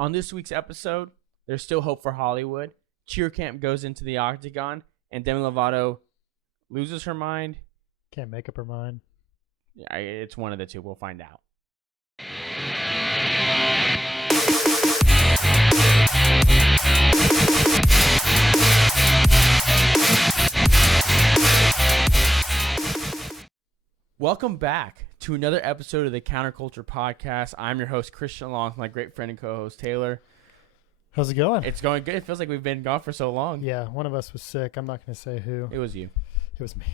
On this week's episode, there's still hope for Hollywood. Cheer Camp goes into the Octagon, and Demi Lovato loses her mind. Can't make up her mind. It's one of the two. We'll find out. Welcome back to another episode of the Counterculture Podcast. I'm your host, Christian, along with my great friend and co-host, Taylor. How's it going? It's going good. It feels like we've been gone for so long. Yeah, one of us was sick. I'm not going to say who. It was you. It was me.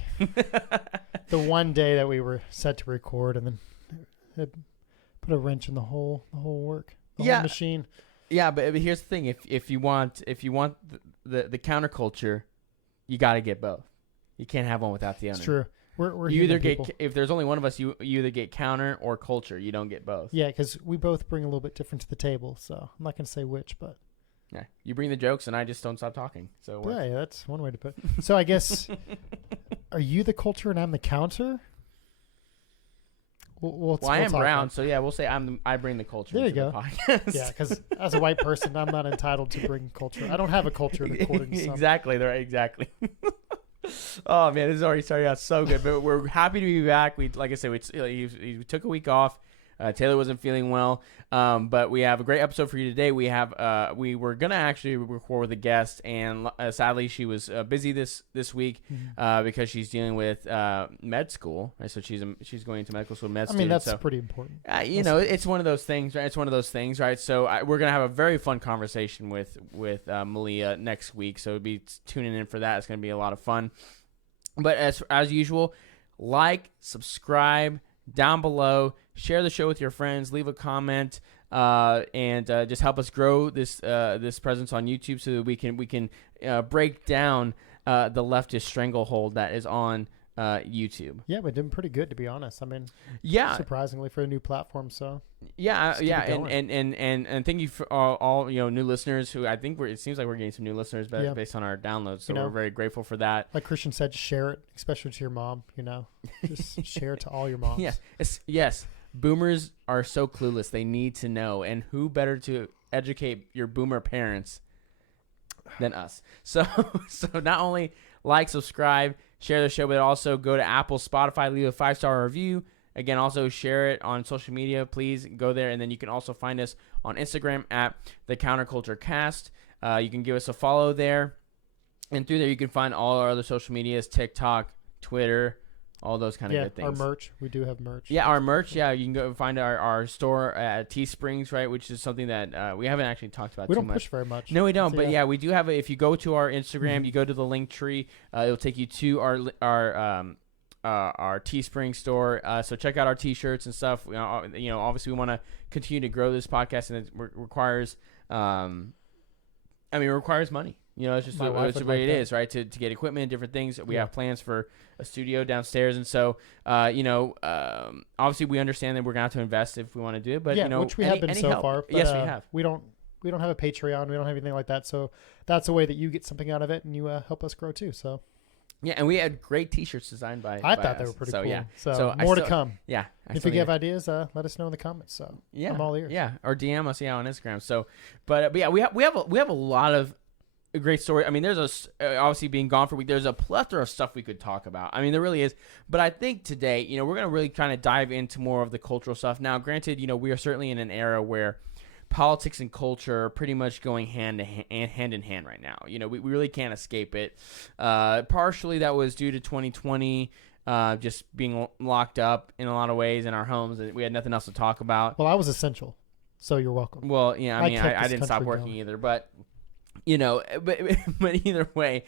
The one day that we were set to record, and then it put a wrench in the whole work, the whole machine. Yeah, but here's the thing: if you want the counterculture, you got to get both. You can't have one without the other. It's true. We're you either people. get, if there's only one of us, you either get counter or culture. You don't get both. Yeah, because we both bring a little bit different to the table. So I'm not going to say which, but yeah, you bring the jokes, and I just don't stop talking. So yeah, that's one way to put it. So I guess, are you the culture and I'm the counter? Well, I am brown, so yeah, we'll say I bring the culture. There you go. The podcast. Yeah, because as a white person, I'm not entitled to bring culture. I don't have a culture according to some. Exactly. Exactly. Oh man, this is already starting out so good, but we're happy to be back. Like I said, we took a week off. Taylor wasn't feeling well, but we have a great episode for you today. We were gonna actually record with a guest, and sadly she was busy this week because she's dealing with med school. Right? So she's going into medical school med. I mean, that's pretty important. It's one of those things, right? It's one of those things, right? So we're gonna have a very fun conversation with Malia next week. So be tuning in for that. It's gonna be a lot of fun. But as usual, like, subscribe down below. Share the show with your friends. Leave a comment, and just help us grow this presence on YouTube so that we can break down the leftist stranglehold that is on YouTube. Yeah, we're doing pretty good, to be honest. I mean, yeah, surprisingly for a new platform. So and thank you for all new listeners who I think it seems like we're getting some new listeners based on our downloads. So we're very grateful for that. Like Christian said, share it, especially to your mom. Just share it to all your moms. Yes. Boomers are so clueless. They need to know. And who better to educate your boomer parents than us? So not only like, subscribe, share the show, but also go to Apple, Spotify, leave a 5-star review. Again, also share it on social media. Please go there. And then you can also find us on Instagram at The Counterculture Cast. You can give us a follow there. And through there, you can find all our other social medias, TikTok, Twitter, all those kind of good things. Our merch. We do have merch. Yeah, our merch. Yeah, you can go find our store at Teesprings, right, which is something that we haven't actually talked about too much. We don't push very much. No, we don't. So, but yeah, we do have it. If you go to our Instagram, you go to the link tree, it'll take you to our Teespring store. So check out our T-shirts and stuff. Obviously we want to continue to grow this podcast, and it requires, it requires money. It's just the way it is, right? To get equipment and different things. We have plans for a studio downstairs, and so obviously we understand that we're gonna have to invest if we want to do it. But which we have been so far. But, yes, we have. We don't have a Patreon. We don't have anything like that. So that's a way that you get something out of it, and you help us grow too. So. Yeah, and we had great T-shirts designed by. I thought they were pretty cool. Yeah. So more to come. Yeah. If you have ideas, let us know in the comments. So I'm all ears. Yeah, or DM us on Instagram. So, but yeah, we have a lot of great story. I mean, there's obviously being gone for a week. There's a plethora of stuff we could talk about. I mean, there really is. But I think today, we're gonna really kind of dive into more of the cultural stuff. Now, granted, we are certainly in an era where politics and culture are pretty much going hand in hand right now. We really can't escape it. Partially that was due to 2020 just being locked up in a lot of ways in our homes, and we had nothing else to talk about. Well, I was essential, so you're welcome. Well, yeah, I didn't stop working going. Either, but but either way,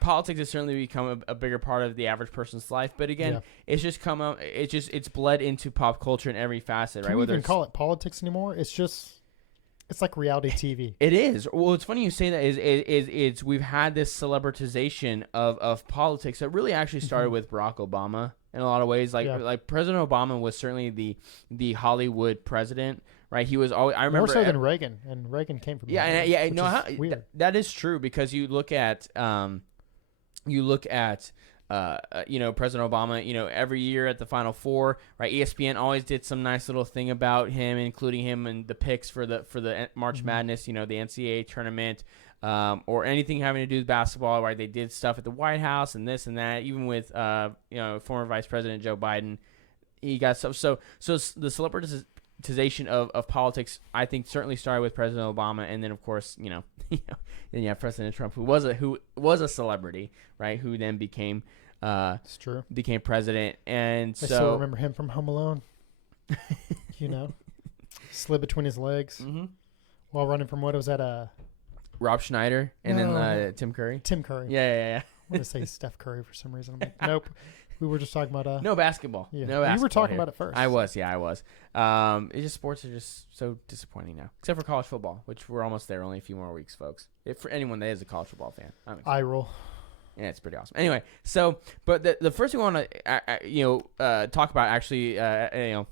politics has certainly become a bigger part of the average person's life. But again, it's just it's bled into pop culture in every facet, right? Can we even call it politics anymore? It's like reality TV. It is. Well, it's funny you say that. Is we've had this celebritization of politics that really actually started with Barack Obama in a lot of ways. Like President Obama was certainly the Hollywood president. Right, he was always. I remember more so than Reagan, and Reagan came from weird. That is true because you look at President Obama, every year at the Final Four, right? ESPN always did some nice little thing about him, including him in the picks for the March Madness, the NCAA tournament, or anything having to do with basketball, right? They did stuff at the White House and this and that, even with, former Vice President Joe Biden. He got stuff. So the celebritization of politics, I think, certainly started with President Obama, and then of course, then you have President Trump, who was a celebrity, right? Who then became it's true. Became president, and I still remember him from Home Alone. Slid between his legs while running from what was that? Rob Schneider and then Tim Curry. Tim Curry. Yeah. I want to say Steph Curry for some reason. I'm like, nope. We were just talking about no basketball. Yeah. No basketball. You were talking here. about it first. I was. It's just sports are just so disappointing now, except for college football, which we're almost there. Only a few more weeks, folks. If for anyone that is a college football fan, I roll. Yeah, it's pretty awesome. Anyway, but the first thing I want to talk about, actually, a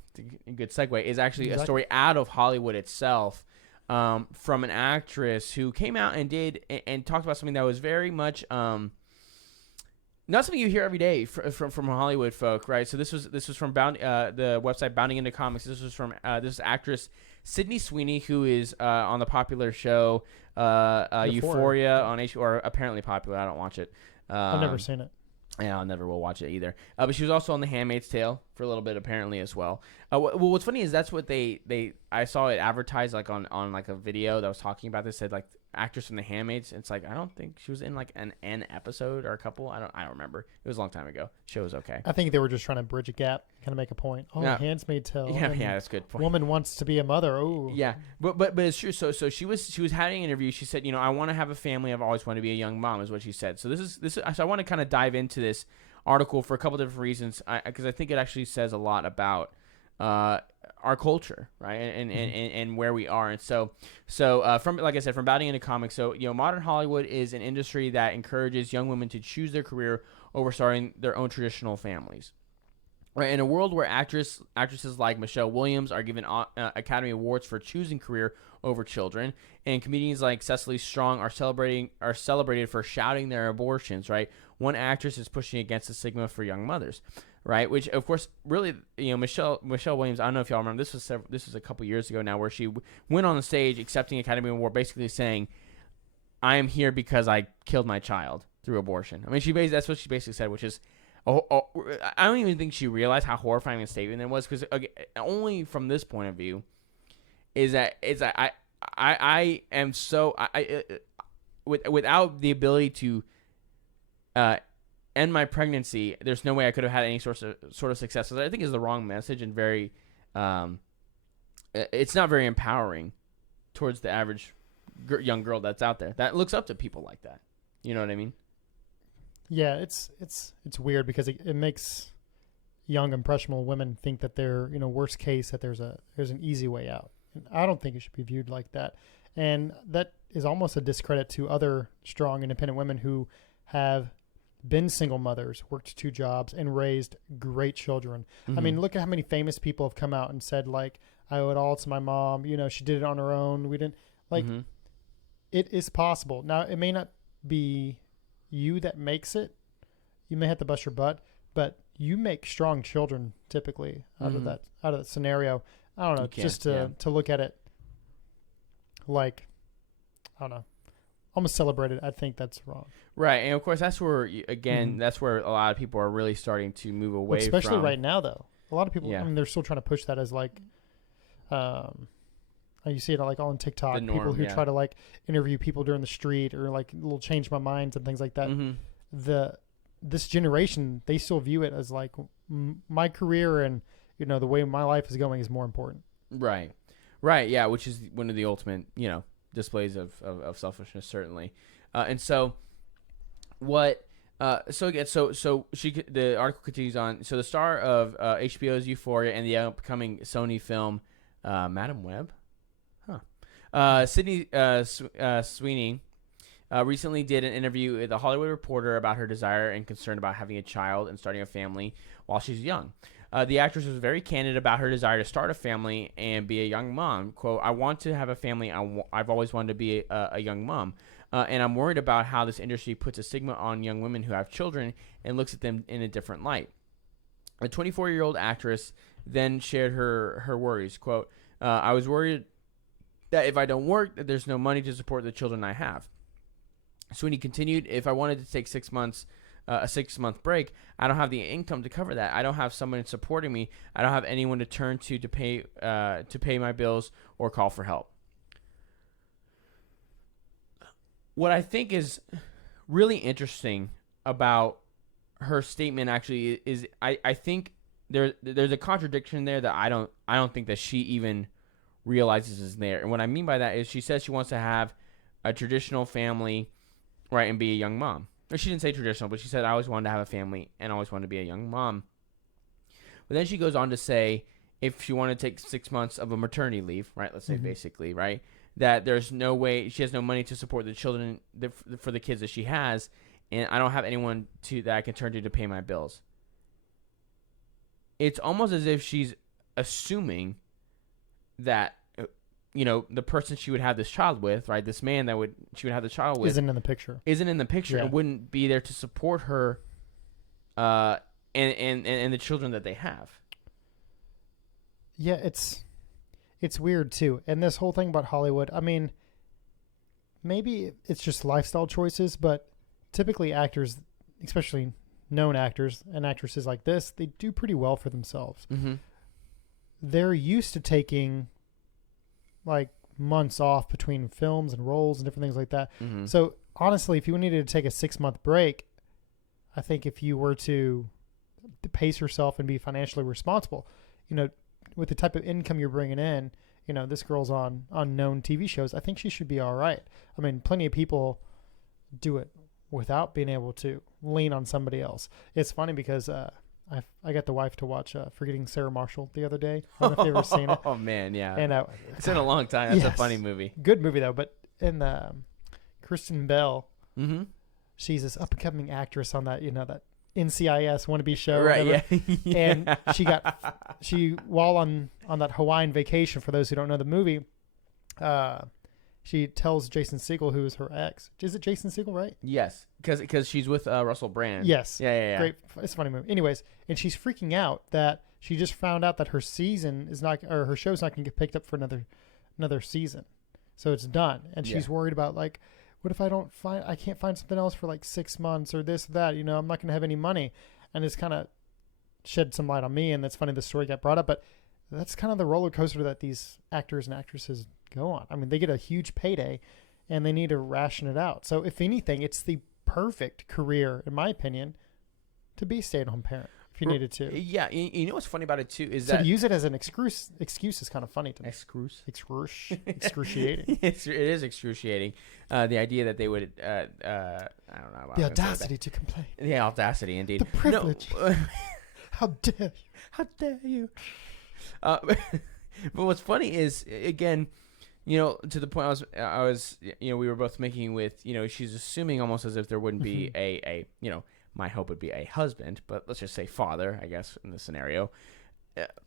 good segue, is actually a story out of Hollywood itself, from an actress who came out and talked about something that was very much not something you hear every day from Hollywood folk, right? So this was from the website Bounding Into Comics. This was from this actress Sydney Sweeney, who is on the popular show Euphoria on HBO, or apparently popular. I don't watch it. I've never seen it. Yeah, I never will watch it either. But she was also on The Handmaid's Tale for a little bit, apparently, as well. What's funny is that's what I saw it advertised like on like a video that was talking about this. Said like actress from The Handmaid's. It's like I don't think she was in like an episode or a couple. I don't remember. It was a long time ago. Show was okay. I think they were just trying to bridge a gap, kind of make a point. Oh, yeah. Handmaid's Tale. Yeah, that's a good point. Woman wants to be a mother. Oh, yeah, but it's true. So she was having an interview. She said, I want to have a family. I've always wanted to be a young mom, is what she said. So this is. So I want to kind of dive into this article for a couple different reasons, because I think it actually says a lot about our culture, right, and where we are. And so from, like I said, from Bounding Into Comics. So modern Hollywood is an industry that encourages young women to choose their career over starting their own traditional families. Right, in a world where actresses like Michelle Williams are given Academy Awards for choosing career over children, and comedians like Cecily Strong are celebrated for shouting their abortions. Right, one actress is pushing against the stigma for young mothers. Right, which of course, really, Michelle Williams. I don't know if y'all remember. This was a couple years ago now, where she went on the stage accepting Academy Award, basically saying, "I am here because I killed my child through abortion." I mean, that's what she basically said, which is. I don't even think she realized how horrifying a statement it was, because only from this point of view is that I am so without the ability to end my pregnancy, there's no way I could have had any sort of success. So I think is the wrong message, and very it's not very empowering towards the average young girl that's out there that looks up to people like that. You know what I mean? Yeah, it's weird, because it makes young impressionable women think that they're, worst case, that there's an easy way out. And I don't think it should be viewed like that. And that is almost a discredit to other strong, independent women who have been single mothers, worked 2 jobs, and raised great children. Mm-hmm. I mean, look at how many famous people have come out and said, like, I owe it all to my mom. She did it on her own. We didn't It is possible. Now, it may not be you that makes it. You may have to bust your butt, but you make strong children typically out of that scenario. I don't know, just to look at it like, I don't know, almost celebrate it. I think that's wrong. Right, and of course that's where that's where a lot of people are really starting to move away from. Especially right now, though. A lot of people, I mean, they're still trying to push that as like, you see it like on TikTok, the norm, people who try to like interview people during the street, or like little change my minds and things like that. Mm-hmm. This generation, they still view it as like my career and the way my life is going is more important. Right, yeah, which is one of the ultimate displays of selfishness, certainly. And so what? The article continues on. So the star of HBO's Euphoria and the upcoming Sony film Madam Web. Sydney Sweeney recently did an interview with a Hollywood Reporter about her desire and concern about having a child and starting a family while she's young. The actress was very candid about her desire to start a family and be a young mom. Quote, "I want to have a family. I've always wanted to be a young mom. and I'm worried about how this industry puts a stigma on young women who have children and looks at them in a different light. A 24-year-old actress then shared her worries. Quote, I was worried that if I don't work, that there's no money to support the children I have. Sweeney continued, if I wanted to take 6 months, a 6-month break, I don't have the income to cover that. I don't have someone supporting me. I don't have anyone to turn to pay my bills or call for help. What I think is really interesting about her statement actually is I think there's a contradiction there that I don't think that she even realizes is there. And what I mean by that is she says she wants to have a traditional family, right, and be a young mom. Or she didn't say traditional, but she said I always wanted to have a family and always wanted to be a young mom. But then she goes on to say if she wanted to take 6 months of a maternity leave, right, let's say basically, right, that there's no way, she has no money to support the children, for the kids that she has, and I don't have anyone that I can turn to pay my bills. It's almost as if she's assuming that, the person she would have this child with, right, this man she would have the child with, isn't in the picture, and wouldn't be there to support her, and the children that they have. Yeah, it's weird too. And this whole thing about Hollywood, I mean, maybe it's just lifestyle choices, but typically actors, especially known actors and actresses like this, they do pretty well for themselves. Mm-hmm. They're used to taking like months off between films and roles and different things like that. Mm-hmm. So honestly, if you needed to take a 6-month break, I think if you were to pace yourself and be financially responsible, with the type of income you're bringing in, this girl's on known TV shows, I think she should be all right. I mean, plenty of people do it without being able to lean on somebody else. It's funny because I got the wife to watch Forgetting Sarah Marshall the other day. I don't know if you've ever seen it. Oh, man, yeah. And it's been a long time. That's a funny movie. Good movie, though. But in Kristen Bell, mm-hmm. she's this up-and-coming actress on that, that NCIS wannabe show. Right, yeah. And she while on that Hawaiian vacation, for those who don't know the movie, she tells Jason Segel, who is her ex. Is it Jason Segel, right? Yes, because she's with Russell Brand. Yes. Yeah. Great. It's a funny movie. Anyways, and she's freaking out that she just found out that her season is not, or her show's not going to get picked up for another season. So it's done. And she's worried about, like, what if I can't find something else for like 6 months or this, or that, I'm not going to have any money. And it's kind of shed some light on me. And that's funny the story got brought up, but that's kind of the roller coaster that these actors and actresses go on. I mean, they get a huge payday and they need to ration it out. So if anything, it's the perfect career, in my opinion, to be a stay-at-home parent if you needed to. Yeah. You know what's funny about it too is so that to use it as an excuse is kind of funny to me. Excruciating. It is excruciating. The idea that they would, I don't know. The audacity to complain. The audacity, indeed. The privilege. No. How dare you? How dare you? But what's funny is, again, to the point I was, we were both making with, she's assuming almost as if there wouldn't be a my hope would be a husband, but let's just say father, I guess, in this scenario.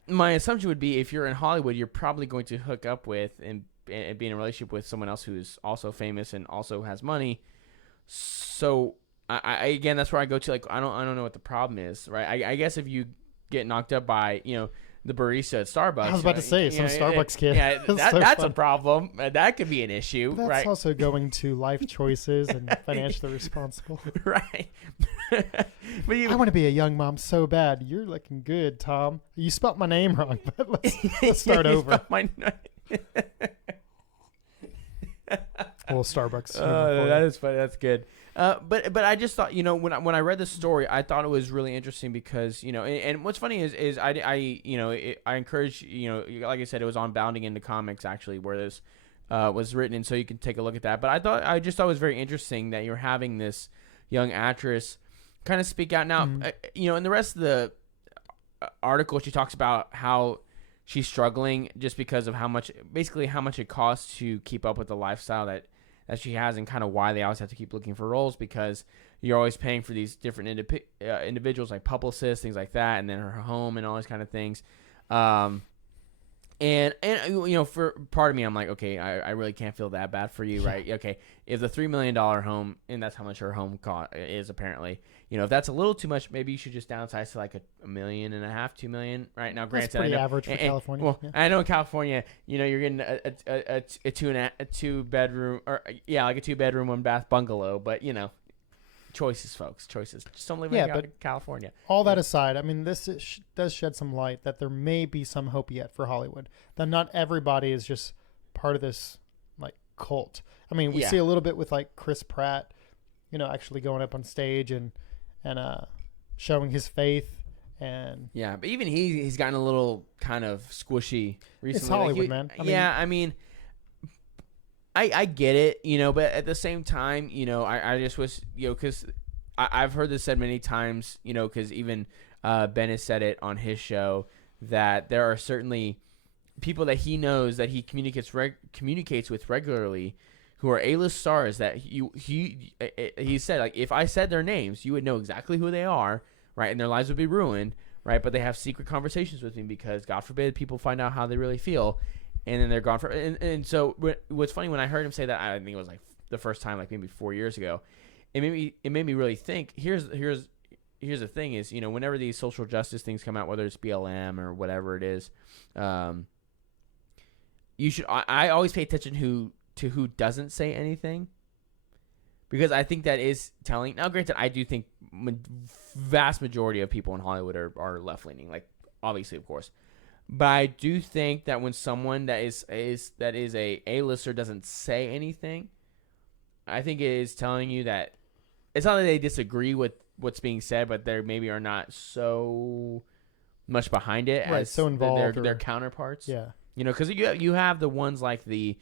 My assumption would be if you're in Hollywood, you're probably going to hook up with and be in a relationship with someone else who's also famous and also has money. So I again, that's where I go to, like, I don't know what the problem is, right? I guess if you get knocked up by, the barista at Starbucks. I was about to say, some Starbucks kid. Yeah, that's a problem. That could be an issue, that's right? also going to life choices and financially responsible. Right. But I want to be a young mom so bad. You're looking good, Tom. You spelt my name wrong, but let's start over. Well, Starbucks. That is funny. That's good. But I just thought, when I read the story, I thought it was really interesting because, and what's funny is I encourage, like I said, it was on Bounding Into Comics actually where this was written, and so you can take a look at that. But I just thought it was very interesting that you're having this young actress kind of speak out. Now, in the rest of the article, she talks about how she's struggling just because of how much it costs to keep up with the lifestyle that she has, and kind of why they always have to keep looking for roles, because you're always paying for these different individuals like publicists, things like that, and then her home and all these kind of things. And for part of me, I'm like, okay, I really can't feel that bad for you, right? Okay, if the $3 million home, and that's how much her home cost is apparently, if that's a little too much, maybe you should just downsize to like a million and a half, 2 million, right? Now, granted, That's pretty I know, average for California. Well, Yeah. I know in California, you're getting a two bedroom, or like a 2-bedroom, 1-bath bungalow, but choices, folks, choices. Just don't live in California. All that aside, I mean, this does shed some light that there may be some hope yet for Hollywood. That not everybody is just part of this like cult. I mean, we see a little bit with like Chris Pratt, actually going up on stage and showing his faith. And yeah, but even he's gotten a little kind of squishy recently. It's Hollywood, man. I mean, I get it, but at the same time, I just wish, because I've heard this said many times, because even Ben has said it on his show, that there are certainly people that he knows that he communicates with regularly who are A-list stars that he said, like, if I said their names, you would know exactly who they are, right, and their lives would be ruined, right, but they have secret conversations with me because, God forbid, people find out how they really feel. And then they're gone for, and so what's funny when I heard him say that, I think it was like the first time, like maybe 4 years ago, it made me really think. Here's the thing is, whenever these social justice things come out, whether it's BLM or whatever it is, I always pay attention to who doesn't say anything, because I think that is telling. Now, granted, I do think vast majority of people in Hollywood are left leaning, like obviously, of course. But I do think that when someone that is a A-lister doesn't say anything, I think it is telling you that it's not that they disagree with what's being said, but they maybe are not so much behind it as so involved their counterparts. Yeah, because you have the ones like the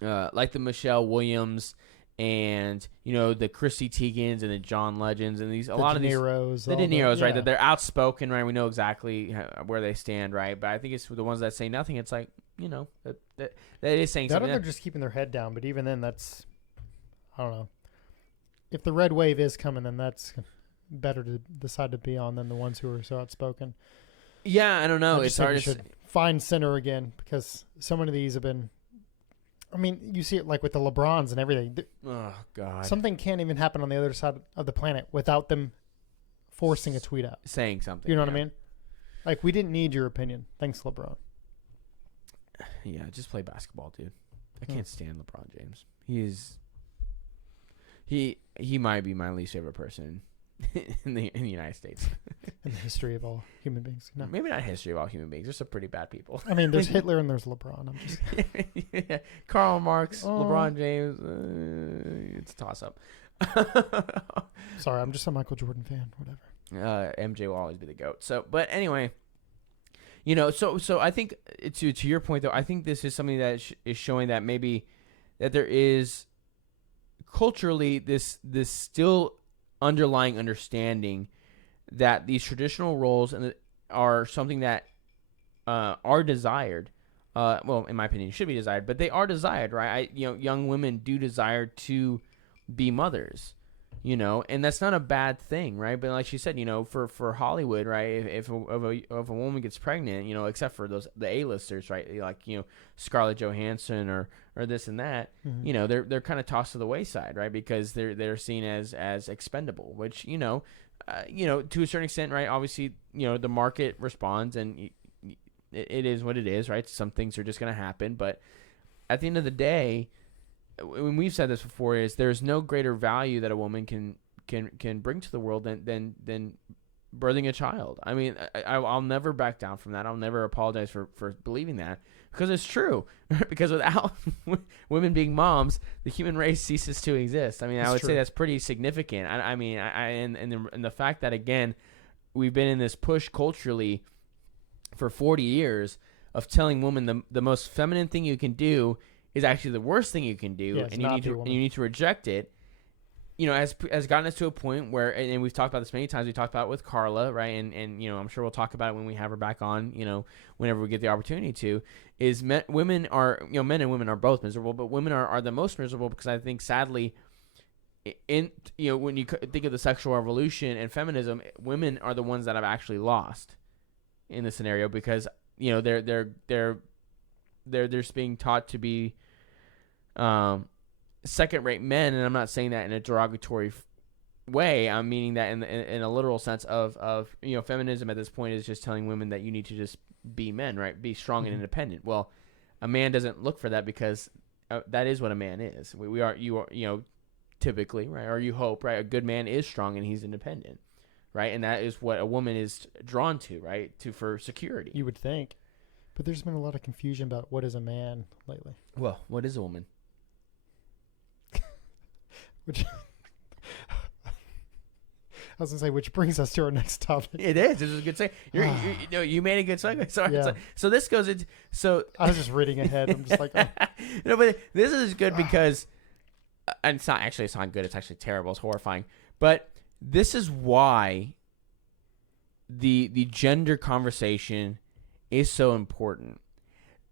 Michelle Williams and the Chrissy Teigens and the John Legends and the De Niros, right? That they're outspoken, right? We know exactly where they stand, right? But I think it's the ones that say nothing. It's like that is saying something. They're just keeping their head down, but even then, that's, I don't know. If the red wave is coming, then that's better to decide to be on than the ones who are so outspoken. Yeah, I don't know. It's hard to find center again, because so many of these have been. I mean, you see it like with the LeBrons and everything. Oh, God. Something can't even happen on the other side of the planet without them forcing a tweet out. Saying something. You know what I mean? Like, we didn't need your opinion. Thanks, LeBron. Yeah, just play basketball, dude. I can't stand LeBron James. He might be my least favorite person in the United States. In the history of all human beings. No. Maybe not history of all human beings. There's some pretty bad people. I mean, there's Hitler and there's LeBron. I'm just yeah. Karl Marx, LeBron James. It's a toss-up. Sorry, I'm just a Michael Jordan fan. Whatever. MJ will always be the GOAT. So, but anyway, so I think to your point though, I think this is something that is showing that maybe that there is culturally this still underlying understanding that these traditional roles are something that are desired. Well, in my opinion, should be desired, but they are desired, right? Young women do desire to be mothers, and that's not a bad thing, right? But like she said, for Hollywood, right? If a woman gets pregnant, except for the A-listers, right? Like Scarlett Johansson or this and that, mm-hmm. They're kind of tossed to the wayside, right? Because they're seen as expendable, which to a certain extent, right? Obviously, the market responds, and it is what it is, right? Some things are just going to happen, but at the end of the day, when we've said this before, is there's no greater value that a woman can bring to the world than birthing a child. I mean, I'll never back down from that. I'll never apologize for believing that, because it's true. Because without women being moms, the human race ceases to exist. I mean, I would say that's pretty significant. And the fact that, again, we've been in this push culturally for 40 years of telling women the most feminine thing you can do is actually the worst thing you can do, and you need to reject it. Has gotten us to a point where, and we've talked about this many times. We talked about it with Carla, right? And I'm sure we'll talk about it when we have her back on. Whenever we get the opportunity to, is men and women are both miserable, but women are the most miserable, because I think sadly, when you think of the sexual revolution and feminism, women are the ones that have actually lost in this scenario, because they're just being taught to be second-rate men, and I'm not saying that in a derogatory way. I'm meaning that in a literal sense of feminism at this point is just telling women that you need to just be men, right? Be strong and independent. Well, a man doesn't look for that because that is what a man is. You are typically, right, or you hope, right, a good man is strong and he's independent, right, and that is what a woman is drawn to, right, for security. You would think, but there's been a lot of confusion about what is a man lately. Well, what is a woman? Which I was gonna say, which brings us to our next topic. It is. This is a good segue. You made a good segue. Sorry. Yeah. So this goes into. So I was just reading ahead. I'm just like, oh. No, but this is good because, and it's not good. It's actually terrible. It's horrifying. But this is why the gender conversation is so important.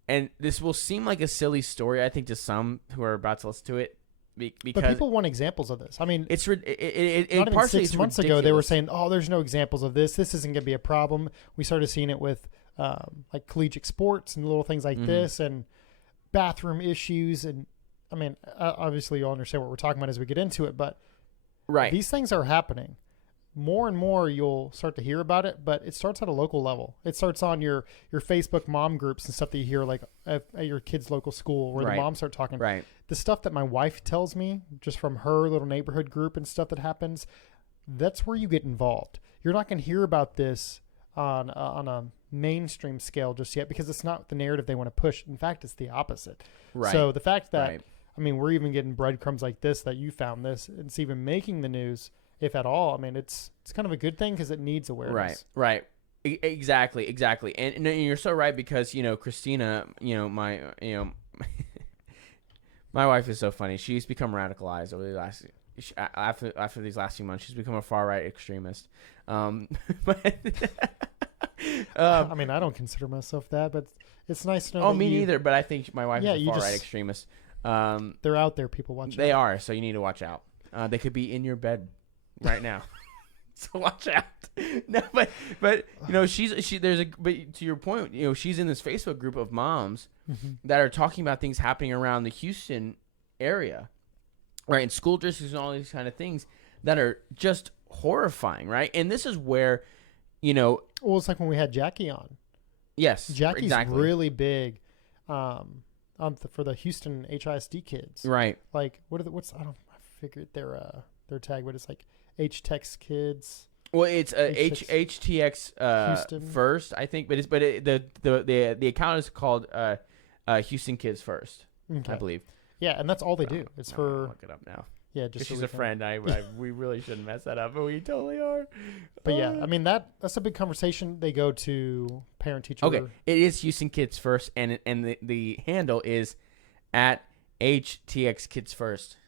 And this will seem like a silly story, I think, to some who are about to listen to it. Because but people want examples of this. I mean, it's not even 6 months ago they were saying, "Oh, there's no examples of this. This isn't going to be a problem." We started seeing it with like collegiate sports and little things like this, and bathroom issues. And I mean, obviously, you'll understand what we're talking about as we get into it. But these things are happening. More and more, you'll start to hear about it, but it starts at a local level. It starts on your Facebook mom groups and stuff that you hear like at your kid's local school where the moms start talking. Right. The stuff that my wife tells me just from her little neighborhood group and stuff that happens, that's where you get involved. You're not going to hear about this on a mainstream scale just yet because it's not the narrative they want to push. In fact, it's the opposite. Right. So the fact that, I mean, we're even getting breadcrumbs like this, that you found this, and it's even making the news, if at all. I mean, it's kind of a good thing because it needs awareness. Right. Exactly. And you're so right because, Christina, my wife is so funny. She's become radicalized over the last after these last few months. She's become a far right extremist. But I mean, I don't consider myself that, but it's nice to know. Oh, me neither. But I think my wife is a far right extremist. They're out there. People watch. They are. So you need to watch out. They could be in your bed right now. So watch out. No, but but to your point, she's in this Facebook group of moms that are talking about things happening around the Houston area, right, in school districts and all these kind of things that are just horrifying, right? And this is where, well, it's like when we had Jackie on. Yes, Jackie's really big, for the Houston HISD kids, right? Like I figured their tag, but it's like HTX kids. Well, it's HTX first, I think, but the account is called Houston Kids First, I believe. Yeah, and that's all they do. It's for. I'll look it up now. Yeah, just she's a friend. We really shouldn't mess that up, but we totally are. But yeah, I mean that's a big conversation. They go to parent teacher. Okay, it is Houston Kids First, and the handle is at HTX Kids First.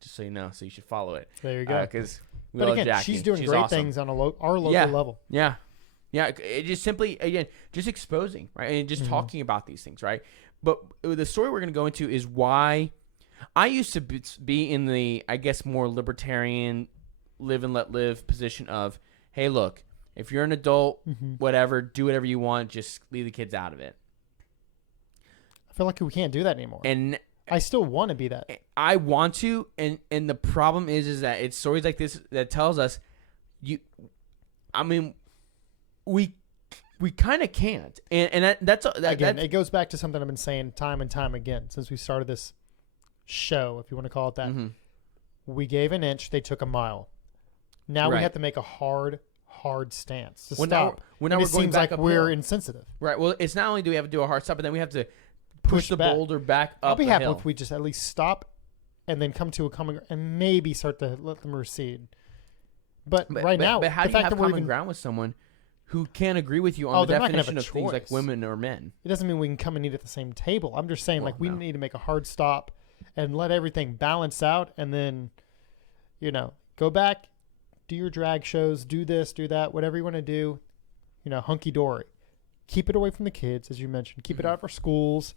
Just so you know, so you should follow it. There you go. Because but again, Jackie. she's doing great things on our local level. Yeah. It just simply, again, just exposing, right, and just talking about these things, right. But the story we're going to go into is why I used to be in the, I guess, more libertarian, live and let live position of, hey, look, if you're an adult, whatever, do whatever you want, just leave the kids out of it. I feel like we can't do that anymore. And I still want to be that. I want to, and the problem is that it's stories like this that tells us, we kind of can't, and that's it goes back to something I've been saying time and time again since we started this show, if you want to call it that. We gave an inch, they took a mile. Now we have to make a hard stance to stop. Now we're going back uphill. We're insensitive. Right. Well, it's not only do we have to do a hard stop, but then we have to push the boulder back up. I'll be happy if we just at least stop and then come to a common and maybe start to let them recede. But right now, how do you have common ground with someone who can't agree with you on the definition of things like women or men? It doesn't mean we can come and eat at the same table. I'm just saying, we need to make a hard stop and let everything balance out, and then, go back, do your drag shows, do this, do that, whatever you want to do, hunky dory. Keep it away from the kids, as you mentioned. Keep it out of our schools.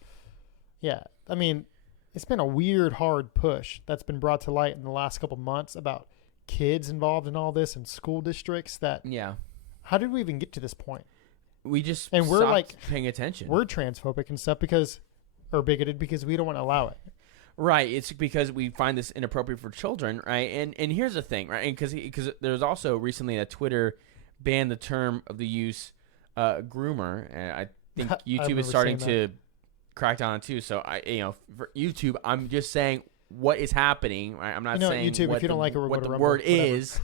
Yeah, I mean, it's been a weird, hard push that's been brought to light in the last couple months about kids involved in all this and school districts that. Yeah. How did we even get to this point? we just And we're stopped like paying attention. we're transphobic and stuff or bigoted because we don't want to allow it. Right, it's because we find this inappropriate for children, right? And here's the thing, right? And because there's also recently that Twitter banned the term of the use groomer, and I think YouTube is starting to crack down on it too. So for YouTube, I'm just saying what is happening. Right? I'm not saying YouTube, what if you don't like it, what go to the Rumble, word whatever. is,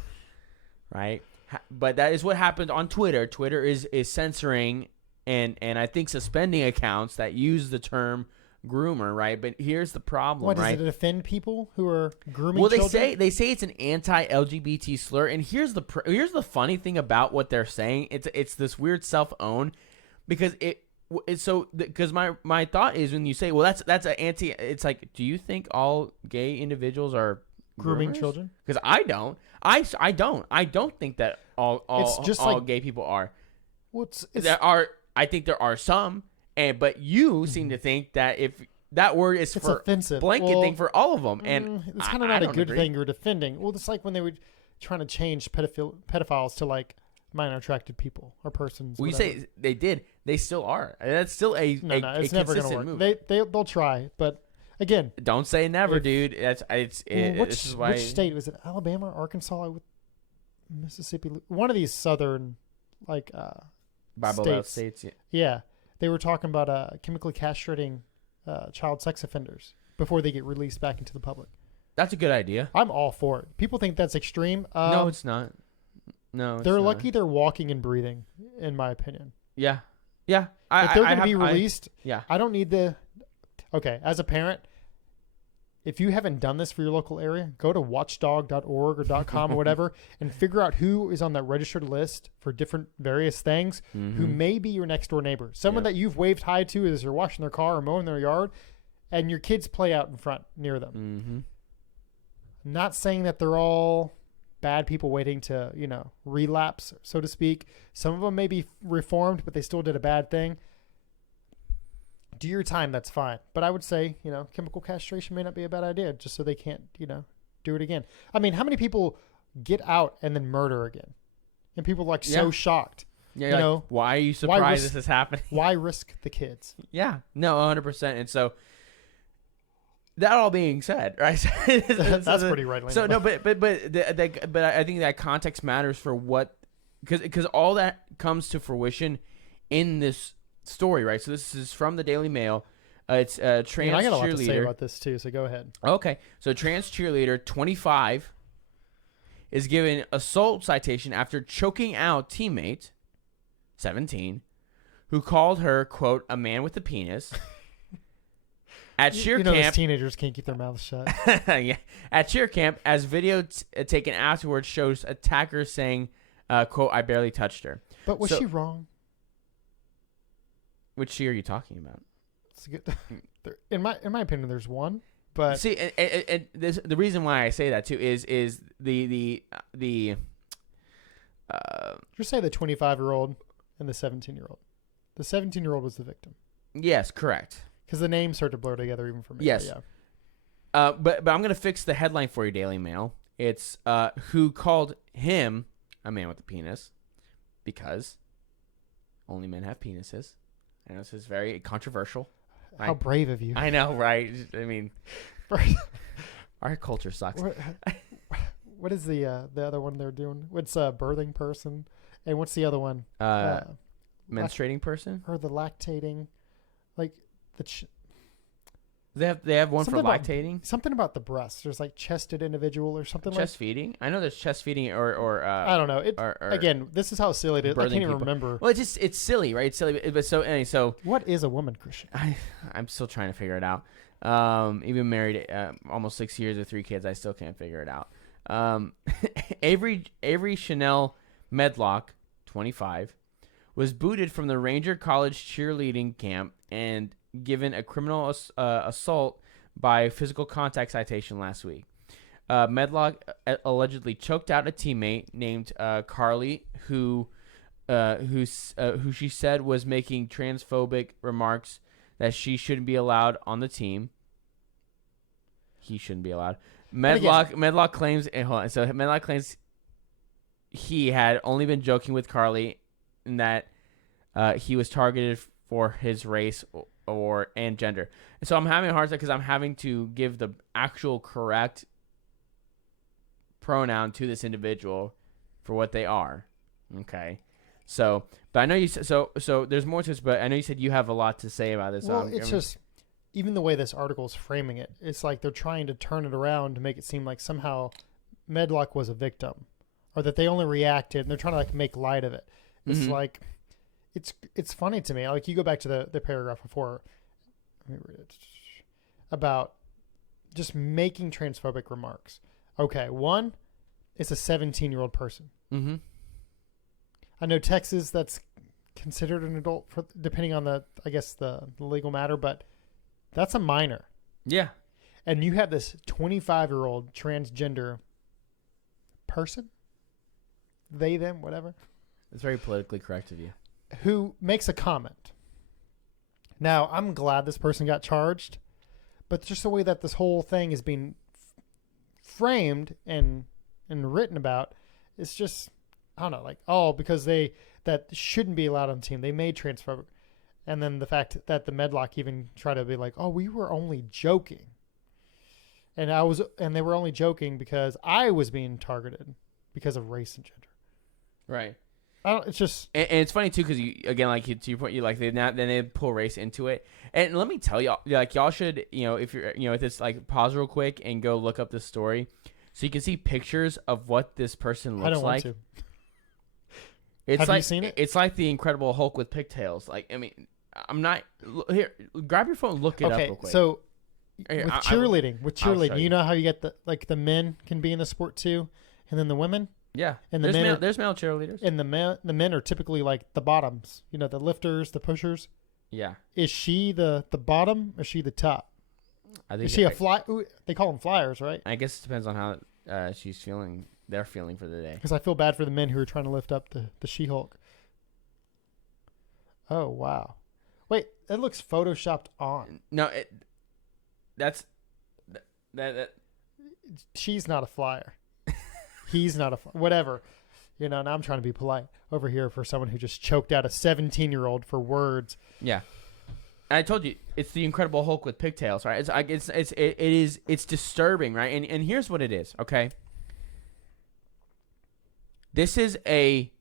right? But that is what happened on Twitter. Twitter is censoring and I think suspending accounts that use the term groomer, right? But here's the problem, What, right? does it offend people who are grooming Well, children? they say it's an anti-LGBT slur, and here's the funny thing about what they're saying. It's this weird self-own, because because my thought is when you say, well, that's an anti. It's like, do you think all gay individuals are Grooming groomers? children? Because I don't. I don't think that all gay people are. Well, I think there are some. But you seem to think that if that word is it's for offensive, blanket thing for all of them, and it's kind of not a good thing you're defending. Well, it's like when they were trying to change pedophiles to like minor attracted people or persons. Well, you whatever. say they did, they still are. And that's still it's never going to work. move. They'll try, but again, Don't say never, dude. This is why. Which state was it? Alabama, Arkansas, Mississippi? One of these southern Bible Belt states. Yeah, they were talking about chemically castrating child sex offenders before they get released back into the public. That's a good idea. I'm all for it. People think that's extreme. No, it's not. No, it's they're not. lucky they're walking and breathing, in my opinion. Yeah. If they're going to be released, yeah. I don't need the. Okay, as a parent, if you haven't done this for your local area, go to watchdog.org or .com or whatever and figure out who is on that registered list for different various things, who may be your next door neighbor. Someone that you've waved hi to as you're washing their car or mowing their yard, and your kids play out in front near them. I'm not saying that they're all bad people waiting to, relapse, so to speak. Some of them may be reformed, but they still did a bad thing. Do your time, that's fine. But I would say, chemical castration may not be a bad idea, just so they can't, do it again. I mean, how many people get out and then murder again? And people are so shocked. Yeah, why are you surprised this is happening? Why risk the kids? Yeah, no, 100%. And so, that all being said, right? That's pretty right. So no, but I think that context matters for what, because all that comes to fruition in this story, right? So this is from the Daily Mail. It's a trans cheerleader. I got a lot to say about this too, so go ahead. Okay, so trans cheerleader 25 is given assault citation after choking out teammate 17 who called her, quote, a man with a penis. At cheer camp, those teenagers can't keep their mouths shut. Yeah, at cheer camp, as video taken afterwards shows attackers saying, "quote I barely touched her." But was she wrong? Which she are you talking about? It's good. In my opinion, there's one. But see, and the reason why I say that too is the just say the 25-year-old and the 17-year-old. The 17-year-old was the victim. Yes, correct. Because the names start to blur together even for me. Yes. Yeah. But I'm going to fix the headline for you, Daily Mail. It's who called him a man with a penis because only men have penises. I know this is very controversial. How brave of you. I know, right? I mean, our culture sucks. What is the other one they're doing? What's a birthing person? And what's the other one? Menstruating person? Or the lactating. Like they have one for lactating. Something about the breast. There's like chested individual or something chest feeding. I know there's chest feeding or I don't know. Again, this is how silly it is. I can't even remember. Well, it's silly, right? It's silly. But so what is a woman, Christian? I'm still trying to figure it out. Even married almost 6 years with 3 kids, I still can't figure it out. Avery Chanel Medlock, 25, was booted from the Ranger College cheerleading camp and given a criminal assault by physical contact citation last week. Medlock allegedly choked out a teammate named Carly, who she said was making transphobic remarks that she shouldn't be allowed on the team. He shouldn't be allowed. Medlock claims. So Medlock claims he had only been joking with Carly, and that he was targeted for his race and gender. And so I'm having a hard time because I'm having to give the actual correct pronoun to this individual for what they are. Okay. So, but I know you said, so there's more to this, but I know you said you have a lot to say about this. Well, it's just, even the way this article is framing it, it's like they're trying to turn it around to make it seem like somehow Medlock was a victim, or that they only reacted, and they're trying to like make light of it. It's like, it's funny to me. Like, you go back to the paragraph before, let me read it, about just making transphobic remarks. Okay, one, it's a 17-year-old person. Mm-hmm. I know Texas, that's considered an adult, depending on the legal matter, but that's a minor. Yeah. And you have this 25-year-old transgender person, they, them, whatever. It's very politically correct of you. Who makes a comment. Now, I'm glad this person got charged, but just the way that this whole thing is being framed and written about, it's just, I don't know, like, oh, because that shouldn't be allowed on the team. They made transphobic. And then the fact that the Medlock even tried to be like, oh, we were only joking. And they were only joking because I was being targeted because of race and gender. Right. It's just, and it's funny too, because to your point, then they pull race into it. And let me tell y'all, like, y'all should, if you're, if it's like, pause real quick and go look up this story, so you can see pictures of what this person looks like. I don't want to. It's Have like, you seen it? It's like the Incredible Hulk with pigtails. Like, I mean, I'm not here. Grab your phone, look it up real quick. So with cheerleading, you know how you get the men can be in the sport too, and then the women. Yeah, and there's male cheerleaders, and the men are typically like the bottoms. The lifters, the pushers. Yeah. Is she the bottom or is she the top? I think. Is she a fly? They call them flyers, right? I guess it depends on how she's feeling. They're feeling for the day. Because I feel bad for the men who are trying to lift up the She-Hulk. Oh wow! Wait, that looks photoshopped on. No, that. She's not a flyer. He's not a whatever. Now I'm trying to be polite over here for someone who just choked out a 17-year-old for words. Yeah. I told you, it's the Incredible Hulk with pigtails, right? It's disturbing, right? And here's what it is, okay? This is a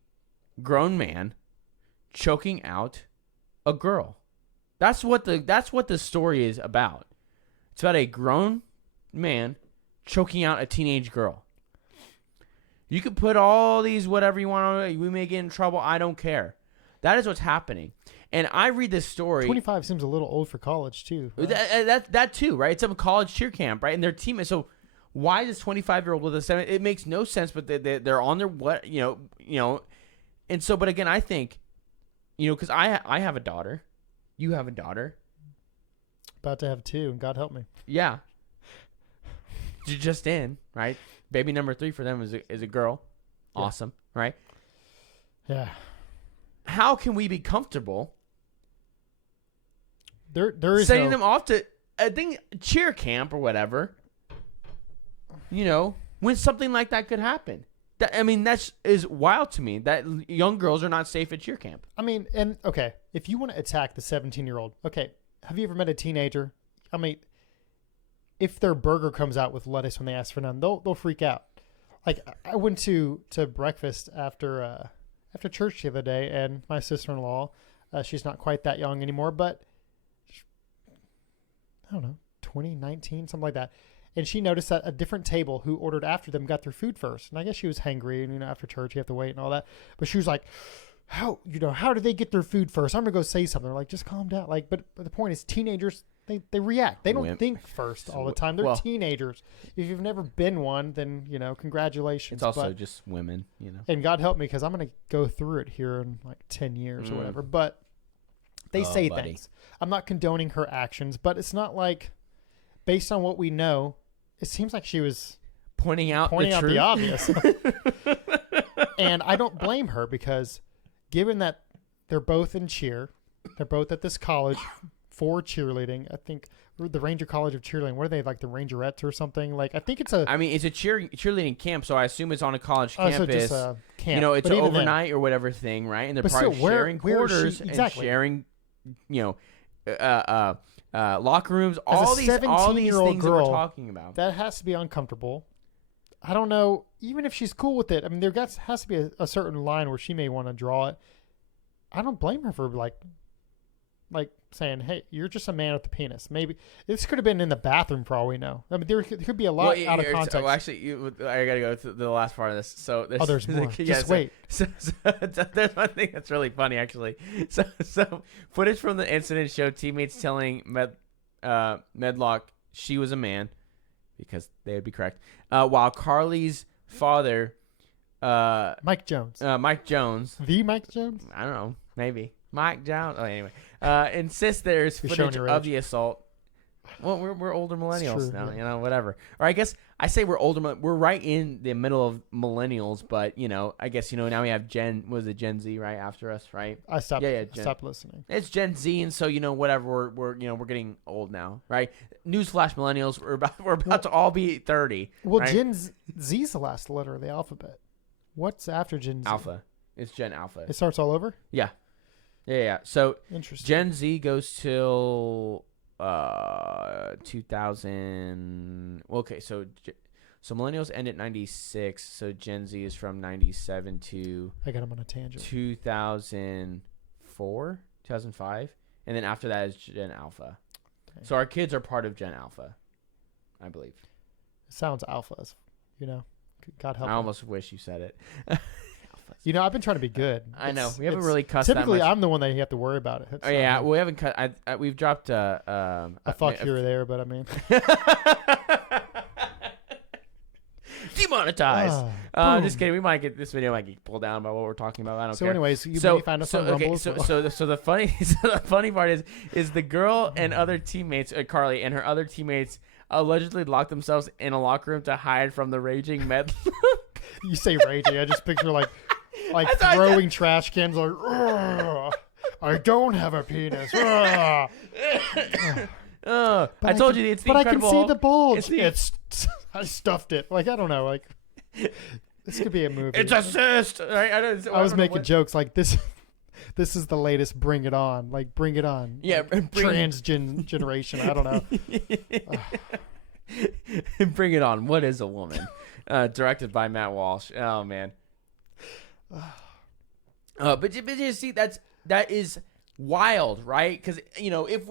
grown man choking out a girl. That's what the story is about. It's about a grown man choking out a teenage girl. You could put all these whatever you want on it. We may get in trouble. I don't care. That is what's happening. And I read this story. 25 seems a little old for college too. Right? That too, right? It's a college cheer camp, right? And their team is so. Why is this 25-year-old with a 7? It makes no sense. But they're on their and so. But again, I think, because I have a daughter, you have a daughter, about to have 2, and God help me. Yeah. Just in, right? Baby number 3 for them is a girl. Yeah. Awesome, right? Yeah. How can we be comfortable? There is sending them off to cheer camp or whatever. When something like that could happen. That is wild to me that young girls are not safe at cheer camp. And okay, if you want to attack the 17-year-old, okay, have you ever met a teenager? If their burger comes out with lettuce when they ask for none, they'll freak out. Like, I went to breakfast after church the other day, and my sister-in-law, she's not quite that young anymore, but I don't know, 2019, something like that. And she noticed that a different table who ordered after them got their food first. And I guess she was hangry, and after church you have to wait and all that. But she was like, how do they get their food first? I'm gonna go say something. They're like, just calm down. Like, but the point is, teenagers, they react. They don't think first all the time. They're teenagers. If you've never been one, then congratulations. It's also just women, And God help me, because I'm gonna go through it here in like 10 years or whatever. But they say things. I'm not condoning her actions, but it's not like, based on what we know, it seems like she was pointing out the obvious. And I don't blame her, because given that they're both in cheer, they're both at this college for cheerleading. I think the Ranger College of Cheerleading. What are they, like the Rangerettes or something? Like I think it's a. I mean, it's a cheerleading camp, so I assume it's on a college So campus. just a camp. You know, it's But an even then- overnight or whatever thing, right? And they're But probably still, where- sharing where is she- quarters exactly. and sharing, you know, locker rooms. As a All these 17-year-old things that we're girl, talking about. That has to be uncomfortable. I don't know. Even if she's cool with it, I mean, there has to be a certain line where she may want to draw it. I don't blame her for like saying, "Hey, you're just a man with a penis." Maybe this could have been in the bathroom for all we know. I mean, there could be a lot out of context. Well, actually, I gotta go to the last part of this. So there's more. Just wait. So there's one thing that's really funny, actually. So footage from the incident showed teammates telling Medlock she was a man, because they would be correct. While Carly's father, Mike Jones, the Mike Jones, I don't know, maybe Mike Jones. Oh, anyway, insists there's You're showing footage your of age. the assault. Well, we're older millennials true, now, yeah. you know, whatever. Or I guess I say we're older. We're right in the middle of millennials, but you know, I guess now we have Gen Z right after us, right? I stopped. Yeah, I stopped listening. It's Gen Z, and so whatever. We're getting old now, right? Newsflash, millennials, we're about to all be 30. Well, right? Gen Z's the last letter of the alphabet. What's after Gen Z? Alpha. It's Gen Alpha. It starts all over. Yeah. So Interesting. Gen Z goes till 2000. Well, okay, so millennials end at 96. So Gen Z is from 97 to I got him on a tangent. 2004, 2005, and then after that is Gen Alpha. Dang. So our kids are part of Gen Alpha, I believe. It sounds alphas, God help. I me. almost wish you said it. I've been trying to be good. I know we It's- haven't really cussed that Typically, much. I'm the one that you have to worry about it. Oh yeah, we haven't cut. We've dropped. I fuck here or there, but I mean, demonetized. boom. Just kidding. This video might get pulled down by what we're talking about. I don't So, care. anyways, you may find us on Rumble. So the funny part is the girl and other teammates, Carly and her other teammates, allegedly locked themselves in a locker room to hide from the raging med. You say raging, I just picture like That's what I throwing trash cans, like, "Ugh, I don't have a penis. Ugh." I But told you it's the but I can Incredible see Hulk. the bulge. It's I stuffed it. Like, I don't know. Like, this could be a movie. It's a cyst. Right? I I was don't know making what- jokes like this. This is the latest. Bring it on. Like, bring it on. Yeah, Like, bring- generation. I don't know. Bring it on. What is a woman? Directed by Matt Walsh. Oh man. But you see, that is wild, right? Because if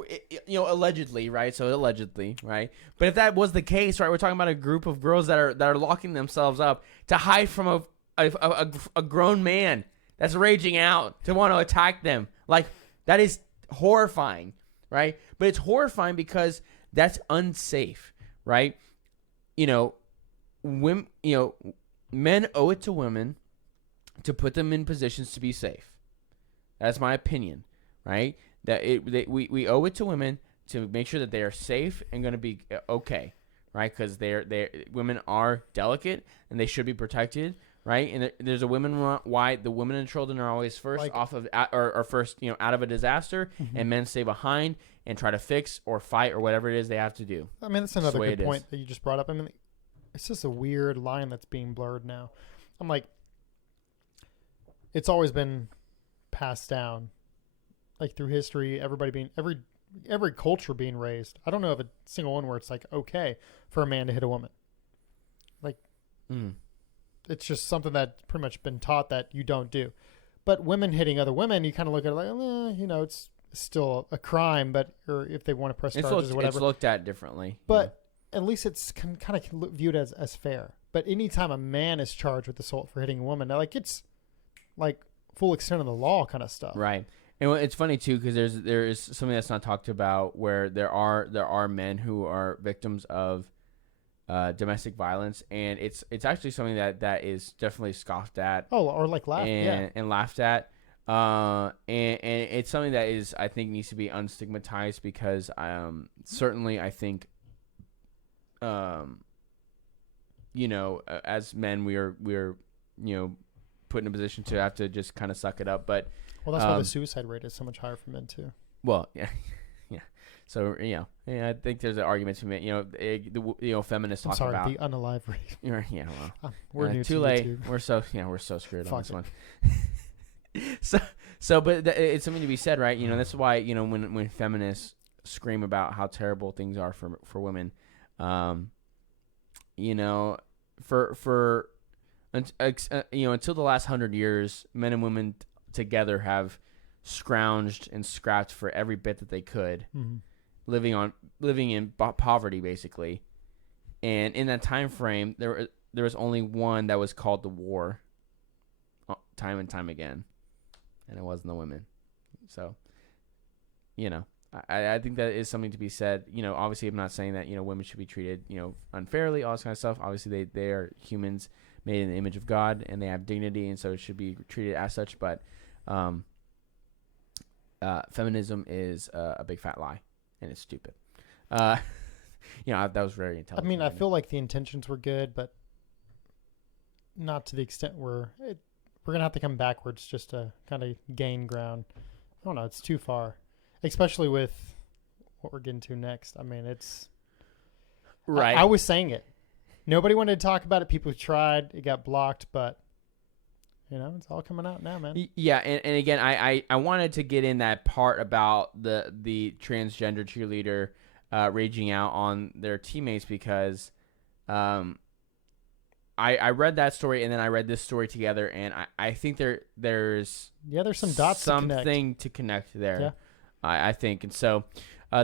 allegedly, right? So allegedly, right? But if that was the case, right? We're talking about a group of girls that are locking themselves up to hide from a grown man that's raging out to want to attack them. Like, that is horrifying, right? But it's horrifying because that's unsafe, right? Women, men owe it to women to put them in positions to be safe. That's my opinion, right? We owe it to women to make sure that they are safe and going to be okay, right? Because women are delicate and they should be protected, right? And there's a why the women and children are always first Like- off of or first out of a disaster, and men stay behind and try to fix or fight or whatever it is they have to do. I mean, that's the another way good it is. point that you just brought up. I mean, it's just a weird line that's being blurred now. I'm like, it's always been passed down, like through history. Everybody being every culture being raised. I don't know of a single one where it's like okay for a man to hit a woman. Like, it's just something that's pretty much been taught that you don't do. But women hitting other women, you kind of look at it like, it's still a crime, or if they want to press charges or whatever. It's looked at differently. But at least it's kind of viewed as fair. But anytime a man is charged with assault for hitting a woman, like, it's like full extent of the law kind of stuff. Right. And it's funny too because there is something that's not talked about where there are men who are victims of domestic violence, and it's actually something that is definitely scoffed at. Oh, or like laugh, and laughed at. And it's something that I think needs to be unstigmatized because certainly I think as men we're put in a position to have to just kind of suck it up. But well, that's why the suicide rate is so much higher for men too. well, yeah. So yeah, I think there's an argument to be made. Feminists I'm talk sorry, about the unalive race. yeah, well, We're new too to late. YouTube. We're so screwed on Fuck this it. one. But it's something to be said, right? That's why when feminists scream about how terrible things are for women, until the last 100 years, men and women together have scrounged and scrapped for every bit that they could, living in poverty basically. And in that time frame, there was only one that was called the war, time and time again, and it wasn't the women. So, I think that is something to be said. Obviously, I'm not saying that women should be treated unfairly, all this kind of stuff. Obviously, they are humans made in the image of God, and they have dignity, and so it should be treated as such. But feminism is a big fat lie, and it's stupid. That was very intelligent. I mean, I feel like the intentions were good, but not to the extent we're gonna have to come backwards just to kind of gain ground. I don't know. It's too far, especially with what we're getting to next. I mean, it's right. I was saying it. Nobody wanted to talk about it. People tried. It got blocked, but it's all coming out now, man. Yeah, and again, I wanted to get in that part about the transgender cheerleader raging out on their teammates because I read that story and then I read this story together, and I think there's some dots something to connect there. Yeah. I think, and so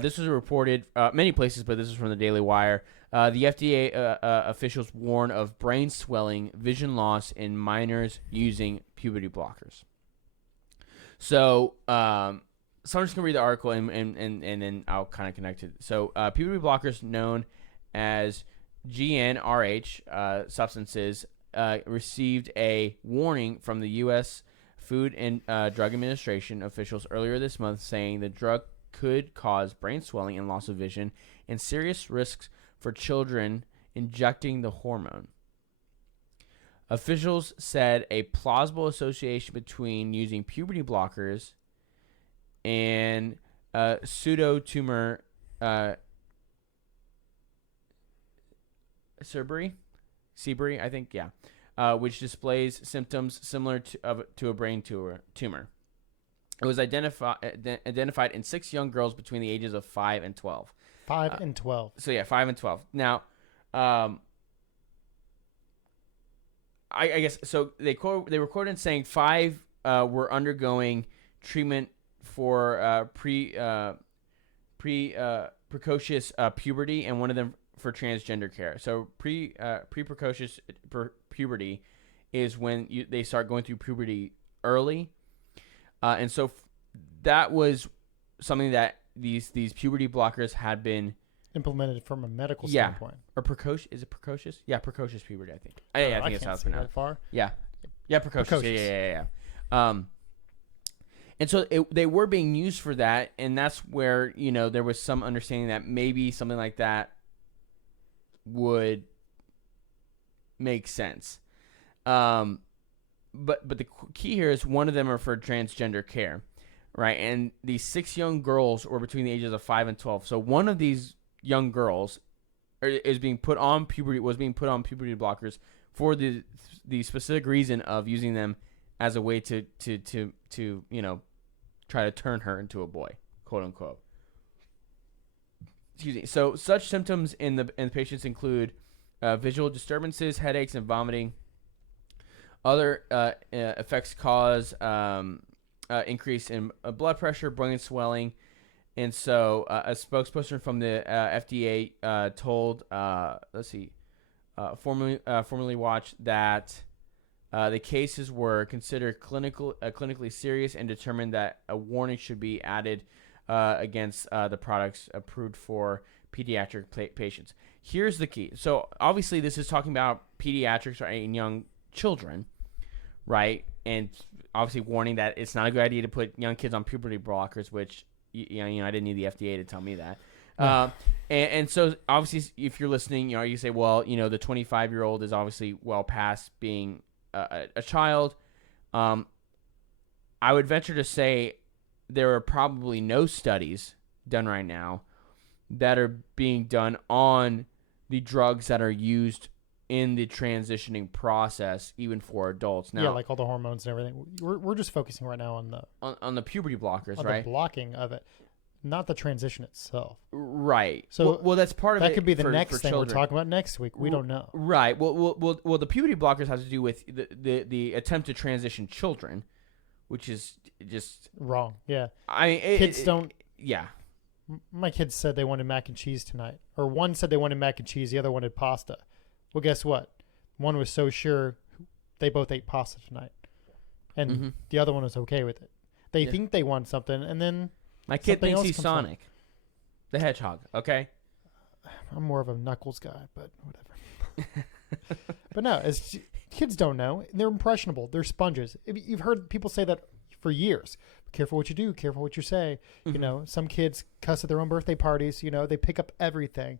this was reported many places, but this is from the Daily Wire. The FDA officials warn of brain swelling, vision loss in minors using puberty blockers. So I'm just going to read the article and then I'll kind of connect it. So puberty blockers known as GnRH substances received a warning from the U.S. Food and Drug Administration officials earlier this month saying the drug could cause brain swelling and loss of vision and serious risks for children injecting the hormone. Officials said a plausible association between using puberty blockers and pseudotumor Seabry, I think, yeah, which displays symptoms similar to a brain tumor. It was identified in 6 young girls between the ages of 5 and 12. 5 and 12. So yeah, 5 and 12. Now, I guess so. They were quoted saying 5 were undergoing treatment for precocious puberty, and one of them for transgender care. So precocious puberty is when they start going through puberty early, and so that was something that these puberty blockers had been implemented from a medical standpoint. Or precocious? Is it precocious? Yeah, precocious puberty, I think. I think it's how it's pronounced. That far. Yeah, precocious. Yeah. And so they were being used for that, and that's where there was some understanding that maybe something like that would make sense. But the key here is one of them are for transgender care, right? And these 6 young girls were between the ages of 5 and 12. So one of these young girls was being put on puberty blockers for the specific reason of using them as a way to try to turn her into a boy, quote unquote. Excuse me. So such symptoms in the patients include visual disturbances, headaches, and vomiting. Other effects cause increase in blood pressure, brain swelling. And so a spokesperson from the FDA told, Formerly Watch that the cases were considered clinically serious and determined that a warning should be added against the products approved for pediatric patients. Here's the key. So obviously this is talking about pediatrics or young children, right? And obviously warning that it's not a good idea to put young kids on puberty blockers, which I didn't need the FDA to tell me that. And so obviously if you're listening, you say, well, the 25-year-old is obviously well past being a child. I would venture to say there are probably no studies done right now that are being done on the drugs that are used in the transitioning process, even for adults. Now, yeah, like all the hormones and everything. We're just focusing right now on the puberty blockers, the right? blocking of it, not the transition itself. Right. So well, that's part of it. That could be the for next thing children. we're talking about next week. We don't know. Right. Well, the puberty blockers have to do with the attempt to transition children, which is just Wrong. Yeah. I mean, Kids don't. Yeah. My kids said they wanted mac and cheese tonight, or one said they wanted mac and cheese, the other wanted pasta. Well, guess what? One was so sure they both ate pasta tonight, and the other one was okay with it. They think they want something, and then my kid thinks he's Sonic, the Hedgehog. Okay. I'm more of a Knuckles guy, but whatever. But no, kids don't know. They're impressionable. They're sponges. You've heard people say that for years. Careful what you do. Careful what you say. You know, some kids cuss at their own birthday parties. You know, they pick up everything.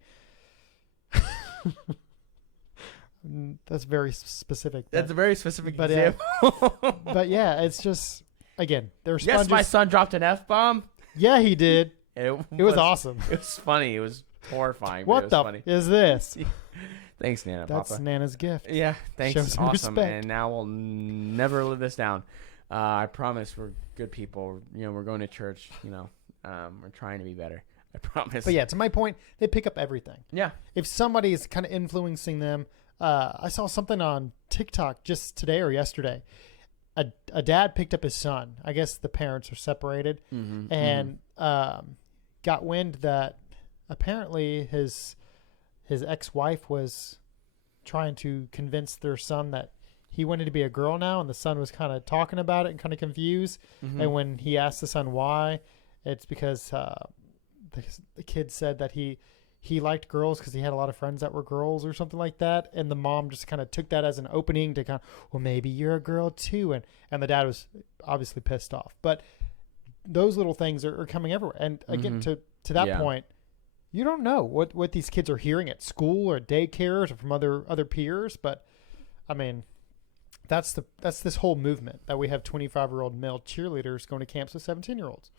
That's very specific. That's a very specific but, example. But yeah, it's just, again, they're sponges. Yes, my son dropped an F-bomb. Yeah, he did. It was awesome. It was funny. It was horrifying. What the funny. Is this? Thanks, Nana. That's Papa. Nana's gift. Yeah, thanks. Show some Awesome. respect. And now we'll never live this down. I promise we're good people. You know, we're going to church. You know, we're trying to be better. I promise. But yeah, to my point, they pick up everything. Yeah. If somebody is kind of influencing them, I saw something on TikTok just today or yesterday. A dad picked up his son. I guess the parents are separated, and got wind that apparently his ex-wife was trying to convince their son that he wanted to be a girl now, and the son was kind of talking about it and kind of confused. And when he asked the son why, it's because the kid said that he liked girls because he had a lot of friends that were girls or something like that. And the mom just kind of took that as an opening to kind of, well, maybe you're a girl too. And the dad was obviously pissed off. But those little things are coming everywhere. And again, to that point, you don't know what these kids are hearing at school or daycares or from other peers. But I mean, that's this whole movement that we have 25-year-old male cheerleaders going to camps with 17-year-olds.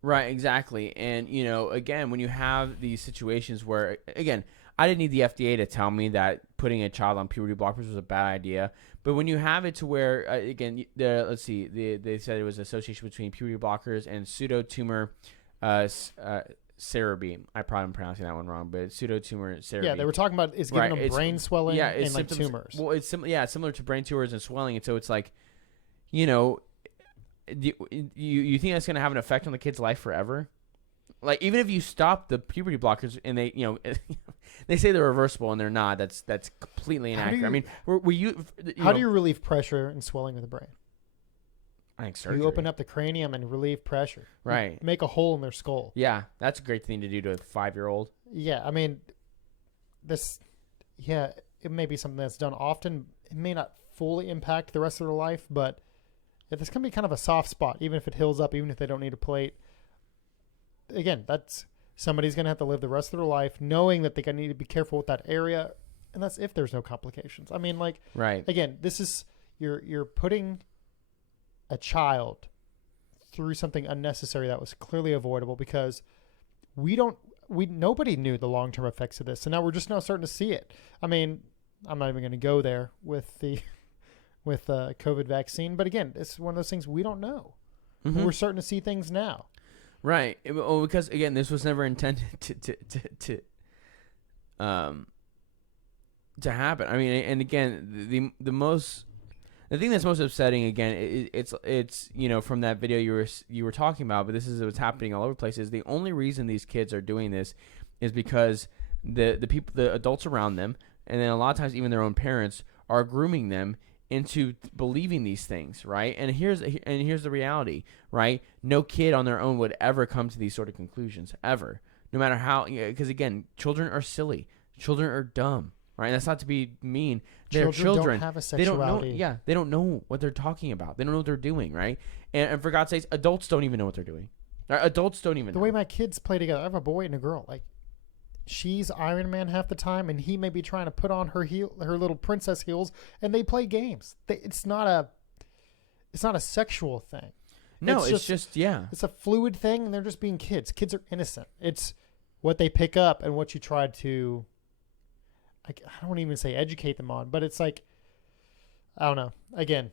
Right, exactly. And, you know, again, when you have these situations where, again, I didn't need the FDA to tell me that putting a child on puberty blockers was a bad idea. But when you have it to where, again, let's see, they said it was an association between puberty blockers and pseudotumor cerebeam. I probably am pronouncing that one wrong, but pseudotumor cerebeam. Yeah, they were talking about it's giving them brain swelling and like tumors. Well, it's similar to brain tumors and swelling. And so it's like, you know, you think that's going to have an effect on the kid's life forever? Like, even if you stop the puberty blockers and they, you know, they say they're reversible and they're not. That's completely inaccurate. I mean, how do you relieve pressure and swelling of the brain? I think surgery. You open up the cranium and relieve pressure. Right. You make a hole in their skull. Yeah, that's a great thing to do to a 5-year-old. Yeah, I mean, it may be something that's done often. It may not fully impact the rest of their life, but this can be kind of a soft spot, even if it heals up, even if they don't need a plate. Again, that's somebody's going to have to live the rest of their life knowing that they're going to need to be careful with that area, and that's if there's no complications. I mean, like, right. Again, this is you're putting a child through something unnecessary that was clearly avoidable because nobody knew the long-term effects of this, and now we're just now starting to see it. I mean, I'm not even going to go there with the COVID vaccine, but again, it's one of those things we don't know. We're starting to see things now. Right. Well, because again, this was never intended to happen. I mean, and again, the thing that's most upsetting, again, it's you know, from that video you were talking about, but this is what's happening all over the place. Is the only reason these kids are doing this is because the adults around them, and then a lot of times even their own parents, are grooming them into believing these things, right? And here's the reality, right? No kid on their own would ever come to these sort of conclusions, ever. No matter how, because again, children are silly. Children are dumb, right? And that's not to be mean. They're children. Don't have a sexuality. They don't know what they're talking about. They don't know what they're doing, right? And for God's sakes, adults don't even know what they're doing. Adults don't even know. The way my kids play together, I have a boy and a girl. Like, she's Iron Man half the time, and he may be trying to put on her little princess heels, and they play games. It's not a sexual thing. No, it's just it's a fluid thing, and they're just being kids. Kids are innocent. It's what they pick up and what you try to, I don't even say educate them on, but it's like, I don't know. Again,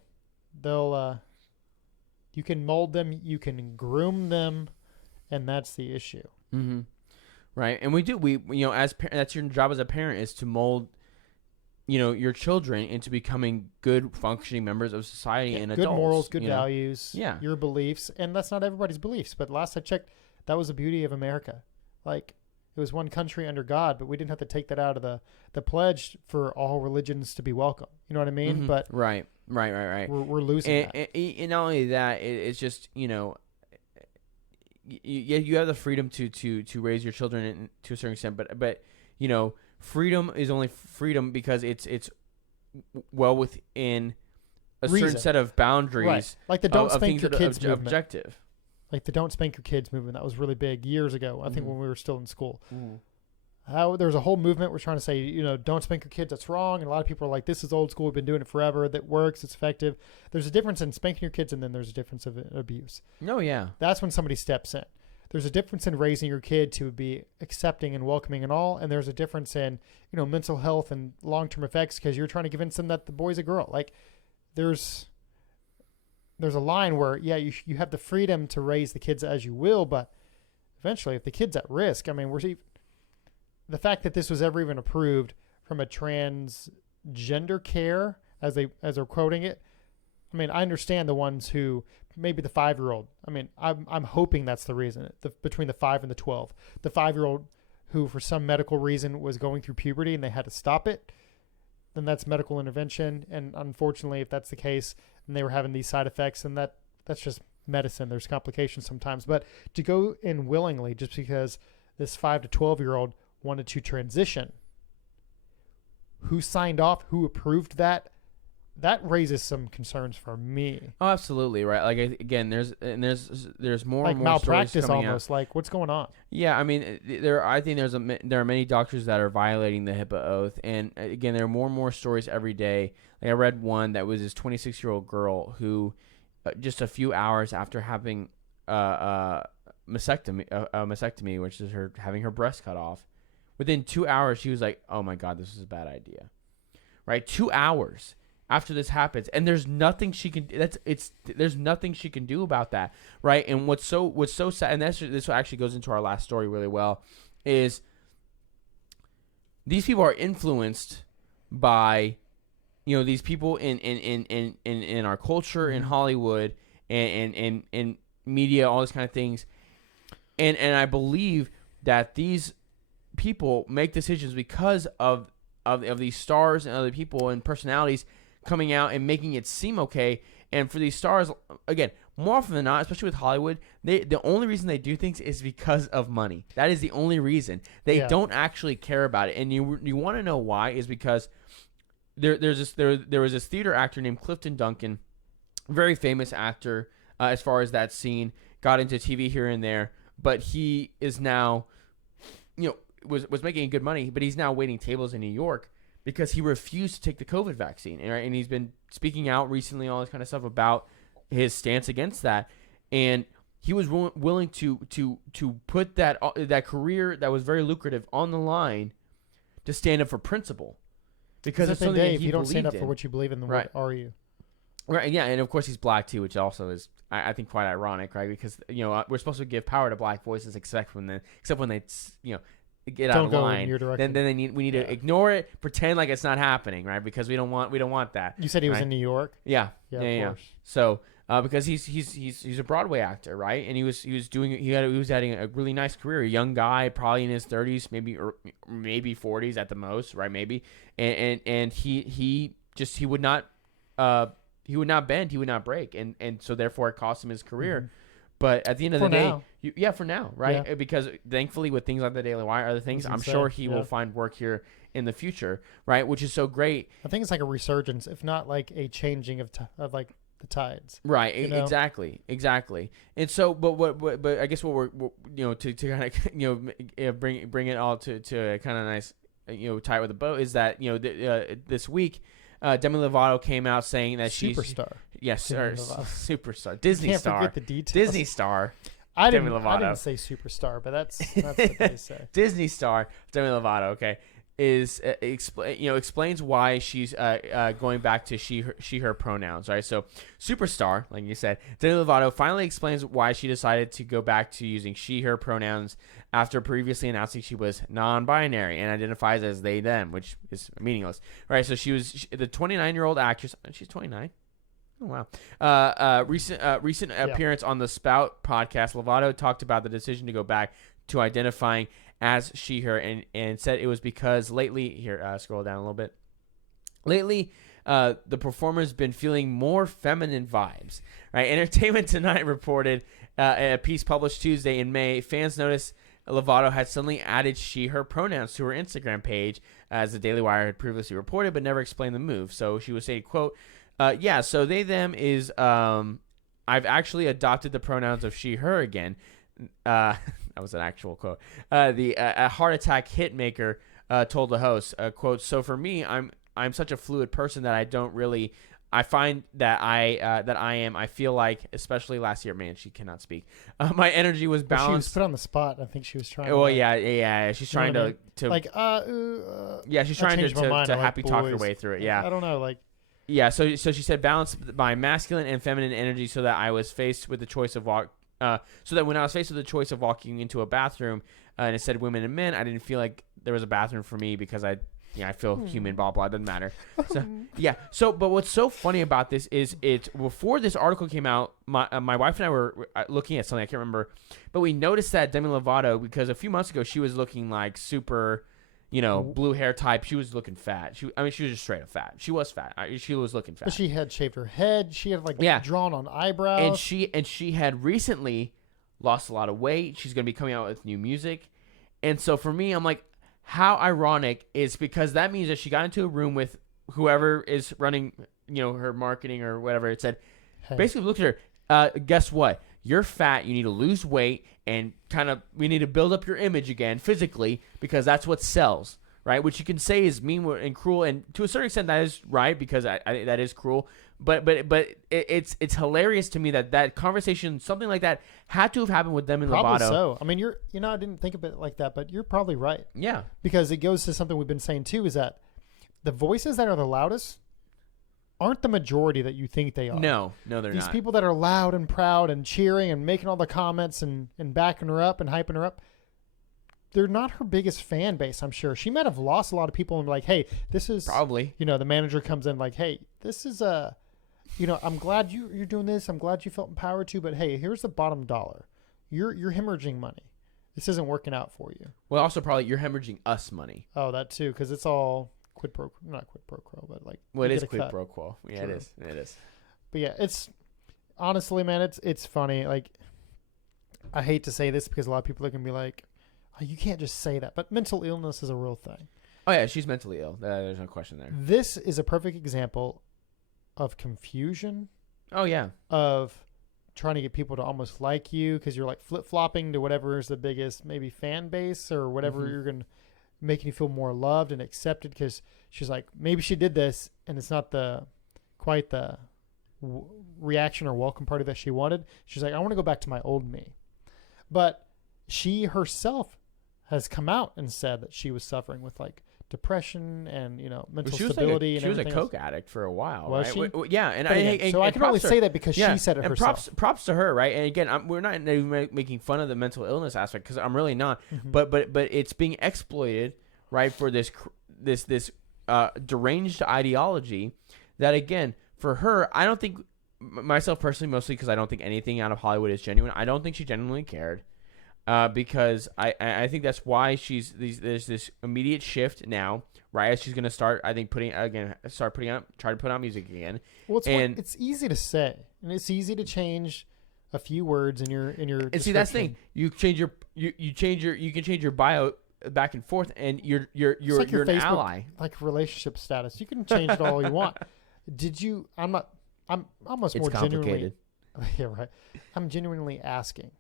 you can mold them, you can groom them, and that's the issue. Mm-hmm. Right. And we that's your job as a parent, is to mold, your children into becoming good functioning members of society and good adults. Good morals, good values, yeah, your beliefs. And that's not everybody's beliefs. But last I checked, that was the beauty of America. Like, it was one country under God, but we didn't have to take that out of the pledge for all religions to be welcome. You know what I mean? Mm-hmm. But right. We're losing that. And not only that, it's just, you have the freedom to raise your children to a certain extent, but freedom is only freedom because it's well within a certain set of boundaries. Right. Like the don't spank your kids movement. Objective. Like the don't spank your kids movement. That was really big years ago. I think when we were still in school. How there was a whole movement. We're trying to say, don't spank your kids. That's wrong. And a lot of people are like, this is old school. We've been doing it forever. That works. It's effective. There's a difference in spanking your kids, and then there's a difference of abuse. Oh, yeah. That's when somebody steps in. There's a difference in raising your kid to be accepting and welcoming and all. And there's a difference in, mental health and long-term effects because you're trying to convince them that the boy's a girl. Like, there's a line where, you have the freedom to raise the kids as you will, but eventually if the kid's at risk, I mean, the fact that this was ever even approved from a transgender care, as they're quoting it, I mean, I understand the ones who, maybe the 5-year-old. I mean, I'm hoping that's the reason, between the 5 and the 12. The 5-year-old who, for some medical reason, was going through puberty and they had to stop it, then that's medical intervention. And unfortunately, if that's the case, and they were having these side effects, and that's just medicine. There's complications sometimes. But to go in willingly just because this 5 to 12-year-old wanted to transition, who signed off, who approved that raises some concerns for me. Oh, absolutely, right. Like, again, there's more like and more malpractice stories almost. out. Like, what's going on? Yeah, I mean, there are many doctors that are violating the HIPAA oath, and again, there are more and more stories every day. Like, I read one that was this 26-year-old girl who, just a few hours after having mastectomy, which is her having her breast cut off, within 2 hours she was like, "Oh my God, this is a bad idea." Right, 2 hours after this happens, and there's nothing she can. There's nothing she can do about that, right? And what's so sad, and this actually goes into our last story really well, is these people are influenced by, these people in our culture, in Hollywood, and media, all these kind of things, and I believe that these people make decisions because of these stars and other people and personalities coming out and making it seem okay. And for these stars, again, more often than not, especially with Hollywood, the only reason they do things is because of money. That is the only reason. They don't actually care about it. And you want to know why, is because there was this theater actor named Clifton Duncan, very famous actor as far as that scene, got into TV here and there, but he is now, was making good money, but he's now waiting tables in New York because he refused to take the COVID vaccine, right? And he's been speaking out recently, all this kind of stuff about his stance against that. And he was willing to put that career that was very lucrative on the line to stand up for principle, because it's something that he if you don't stand up in. For what you believe in, then right. What are you? Right, yeah, and of course he's black too, which also is, I think, quite ironic, right? Because we're supposed to give power to black voices, except when they get out of line. Then we need to ignore it, pretend like it's not happening, right? Because we don't want that. You said he was in New York. Yeah, of course. So because he's a Broadway actor, right? And he was having a really nice career. A young guy, probably in his 30s, maybe 40s at the most, right? Maybe, and he would not bend, he would not break, and so therefore it cost him his career. Mm-hmm. But at the end of the day, for now, right? Yeah. Because thankfully, with things like the Daily Wire, other things, I'm sure he will find work here in the future, right? Which is so great. I think it's like a resurgence, if not like a changing of like the tides. Right. Exactly. And so, but I guess what we're to kind of bring it all to a kind of nice tie with a bow is that this week. Demi Lovato came out saying that she's superstar. Yes, superstar. Disney Can't star. forget the details. Disney star. I Demi didn't. Lovato. I didn't say superstar, but that's what they say. Disney star Demi Lovato, okay, is explains why she's going back to she her pronouns, right? So superstar, like you said, Demi Lovato finally explains why she decided to go back to using she her pronouns after previously announcing she was non-binary and identifies as they them, which is meaningless, right? So the 29-year-old actress. She's 29. Oh wow! Recent appearance on the Spout podcast, Lovato talked about the decision to go back to identifying as she/her, and said it was because lately. Here, scroll down a little bit. Lately, the performer's been feeling more feminine vibes. Right? Entertainment Tonight reported a piece published Tuesday in May. Fans noticed Lovato had suddenly added she/her pronouns to her Instagram page, as the Daily Wire had previously reported, but never explained the move. So she was saying, "quote." Yeah, so they, them is, I've actually adopted the pronouns of she, her again. That was an actual quote. A heart attack hit maker told the host, quote, so for me, I'm such a fluid person that I find that I feel like, especially last year, man, she cannot speak. My energy was balanced. Well, she was put on the spot. I think she was trying. Well, yeah. She's trying to like, yeah, she's trying to happy talk her way through it. Yeah. I don't know, like. Yeah, so she said balance my masculine and feminine energy so that I was faced with the choice of so that when I was faced with the choice of walking into a bathroom and it said women and men, I didn't feel like there was a bathroom for me because I feel human, blah blah, doesn't matter. So yeah, but what's so funny about this is before this article came out, my wife and I were looking at something I can't remember, but we noticed that Demi Lovato, because a few months ago she was looking like super. Blue hair type. She was looking fat. She was just straight up fat. She was fat. She was looking fat. But she had shaved her head. She had drawn on eyebrows. And she had recently lost a lot of weight. She's gonna be coming out with new music. And so for me, I'm like, how ironic is, because that means that she got into a room with whoever is running, her marketing or whatever. It said, basically looked at her. Guess what? You're fat. You need to lose weight, and we need to build up your image again physically, because that's what sells, right? Which you can say is mean and cruel, and to a certain extent that is right, because I that is cruel. But it's hilarious to me that conversation, something like that, had to have happened with Demi Lovato. Probably so. I mean, I didn't think of it like that, but you're probably right. Yeah, because it goes to something we've been saying too, is that the voices that are the loudest aren't the majority that you think they are. No, they're not. These people that are loud and proud and cheering and making all the comments and backing her up and hyping her up, they're not her biggest fan base, I'm sure. She might have lost a lot of people and like, hey, this is... Probably. The manager comes in like, hey, this is I'm glad you're doing this. I'm glad you felt empowered to, but hey, here's the bottom dollar. You're hemorrhaging money. This isn't working out for you. Well, also probably you're hemorrhaging us money. Oh, that too, because it's all... not quid pro quo, but like, well, it is quid pro quo. Yeah, True. It is. But yeah, it's honestly, man, it's funny. Like, I hate to say this because a lot of people are gonna be like, oh, you can't just say that, but mental illness is a real thing. Oh yeah, she's mentally ill. There's no question there. This is a perfect example of confusion. Oh yeah. Of trying to get people to almost like you because you're like flip flopping to whatever is the biggest maybe fan base or whatever you're gonna. Making you feel more loved and accepted, because she's like, maybe she did this and it's not quite the reaction or welcome party that she wanted. She's like, I want to go back to my old me. But she herself has come out and said that she was suffering with like depression and mental stability. She was a coke addict for a while. Was right? she? Yeah, and so I can only say that because she said it herself. Props to her, right? And again, we're not making fun of the mental illness aspect, because I'm really not. Mm-hmm. But it's being exploited, right, for this deranged ideology. That again, for her, I don't think, myself personally, mostly because I don't think anything out of Hollywood is genuine. I don't think she genuinely cared. Because I think that's why there's this immediate shift now, right? As she's gonna start, I think try to put out music again. Well, it's easy to say, and it's easy to change a few words in your. And see, that's the thing. You can change your bio back and forth, and you're like an Facebook, ally. Like relationship status, you can change it all you want. Did you? I'm almost it's more complicated. genuinely. Yeah, right. I'm genuinely asking.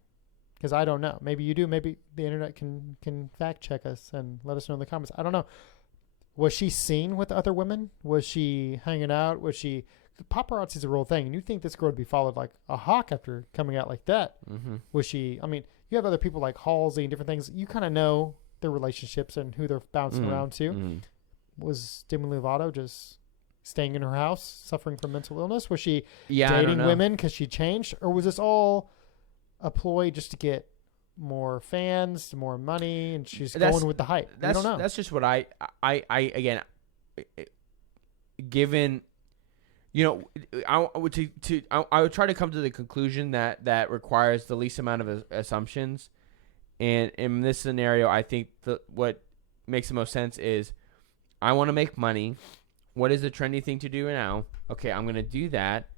Because I don't know. Maybe you do. Maybe the internet can fact check us and let us know in the comments. I don't know. Was she seen with other women? Was she hanging out? Was she the paparazzi is a real thing, and you think this girl would be followed like a hawk after coming out like that? Mm-hmm. Was she? I mean, you have other people like Halsey and different things. You kind of know their relationships and who they're bouncing around to. Mm-hmm. Was Demi Lovato just staying in her house, suffering from mental illness? Was she I don't dating know. women because she changed, or was this all a ploy just to get more fans, more money, and she's going with the hype? I don't know. That's just what I again, given, I would try to come to the conclusion that requires the least amount of assumptions, and in this scenario, I think what makes the most sense is I want to make money. What is the trendy thing to do now? Okay, I'm gonna do that.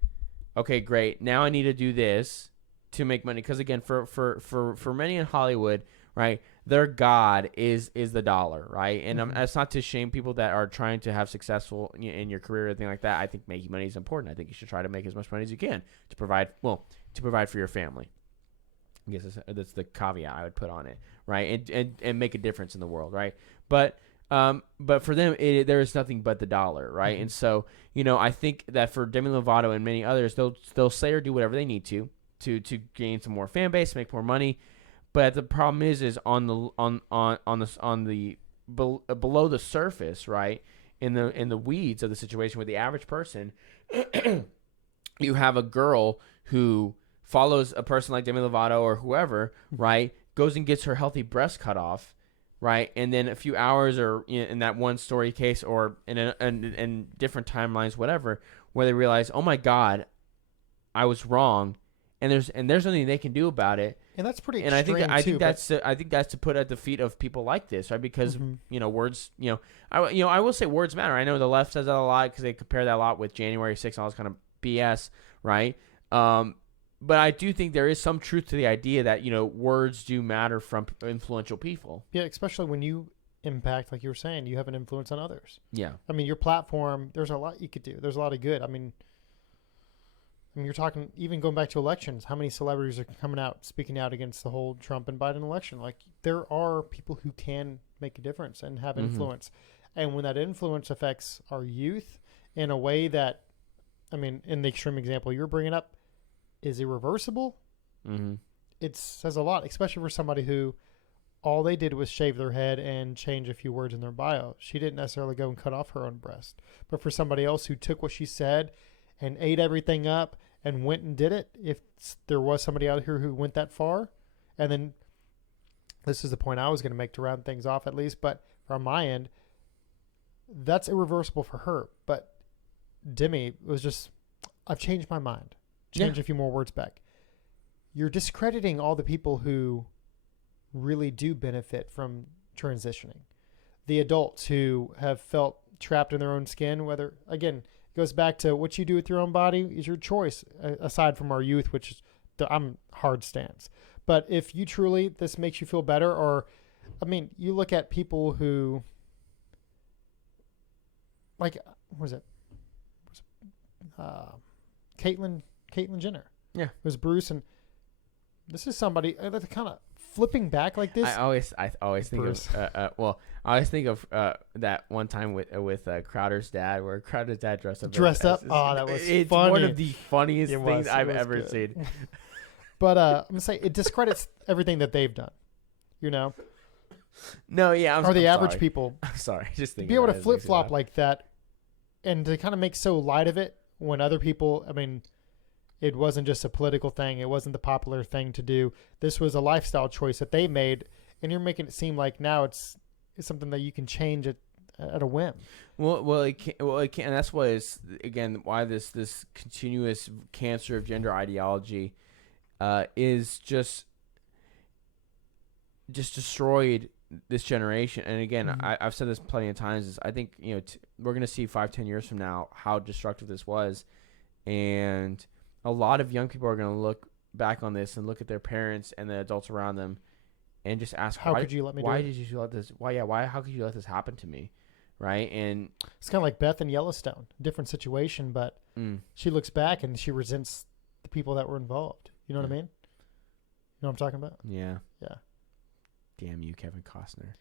Okay, great. Now I need to do this to make money, because again, for many in Hollywood, right, their god is the dollar, right? And that's not to shame people that are trying to have successful in your career or anything like that. I think making money is important. I think you should try to make as much money as you can to provide for your family. I guess that's the caveat I would put on it, right? And make a difference in the world, right? But for them, there is nothing but the dollar, right? And so, I think that for Demi Lovato and many others, they'll say or do whatever they need to gain some more fan base, make more money. But the problem is on the below the surface, right? In the weeds of the situation with the average person, you have a girl who follows a person like Demi Lovato or whoever, right? Goes and gets her healthy breast cut off, right? And then a few hours, or in that one story case, or in different timelines, whatever, where they realize, oh my God, I was wrong. And there's nothing they can do about it, and that's pretty. And I think that's to put at the feet of people like this, right? Because words, I will say words matter. I know the left says that a lot because they compare that a lot with January 6th and all this kind of BS, right? But I do think there is some truth to the idea that words do matter from influential people. Yeah, especially when you impact, like you were saying, you have an influence on others. Yeah, I mean, your platform. There's a lot you could do. There's a lot of good. I mean, you're talking, even going back to elections, how many celebrities are coming out, speaking out against the whole Trump and Biden election? Like, there are people who can make a difference and have influence. And when that influence affects our youth in a way that, I mean, in the extreme example you're bringing up, is irreversible, it says a lot, especially for somebody who all they did was shave their head and change a few words in their bio. She didn't necessarily go and cut off her own breast. But for somebody else who took what she said and ate everything up and went and did it, if there was somebody out here who went that far, and then this is the point I was going to make to round things off at least, but from my end, that's irreversible for her. But Demi was just, I've changed my mind. Change a few more words back. You're discrediting all the people who really do benefit from transitioning. The adults who have felt trapped in their own skin, whether, again, it goes back to what you do with your own body is your choice, aside from our youth, which is, I'm hard stance. But if you truly, this makes you feel better, or, I mean, you look at people who, like, what was it? Caitlyn Jenner. Yeah. It was Bruce, and this is somebody that's kind of flipping back like this. I always think Bruce. of that one time with Crowder's dad, where Crowder's dad dressed up. Oh, that was it's funny. One of the funniest things I've ever good. seen. But I'm gonna say it discredits everything that they've done. No, yeah. Or the average people. I'm sorry. Just be able to flip flop like that, and to kind of make so light of it when other people. I mean, it wasn't just a political thing. It wasn't the popular thing to do. This was a lifestyle choice that they made, and you're making it seem like now it's something that you can change at a whim. Well, it can't. And that's why why this continuous cancer of gender ideology is just destroyed this generation. And again, I've said this plenty of times. Is I think we're gonna see 5-10 years from now how destructive this was, and a lot of young people are going to look back on this and look at their parents and the adults around them and just ask, how could you let me do it? Why did you let this? How could you let this happen to me? Right. And it's kind of like Beth in Yellowstone, different situation, but she looks back and she resents the people that were involved. You know what I mean? You know what I'm talking about? Yeah. Yeah. Damn you, Kevin Costner.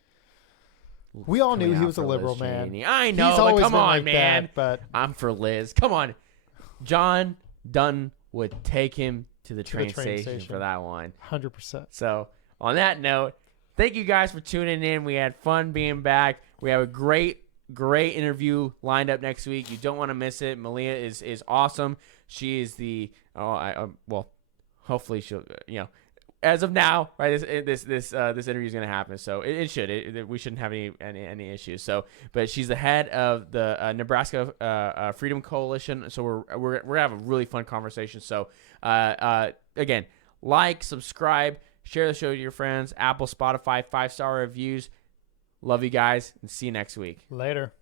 We all knew he was a liberal, man. I know, but come on, like man. that, but I'm for Liz. Come on. John Dunn would take him to the To the train train station for station. that one. 100%. So on that note, thank you guys for tuning in. We had fun being back. We have a great interview lined up next week. You don't want to miss it. Malia is awesome. She is the well, hopefully she'll as of now, right? This interview is gonna happen, so it should. We shouldn't have any issues. So, but she's the head of the Nebraska Freedom Coalition. So we're gonna have a really fun conversation. So, again, like, subscribe, share the show to your friends. Apple, Spotify, 5-star reviews. Love you guys, and see you next week. Later.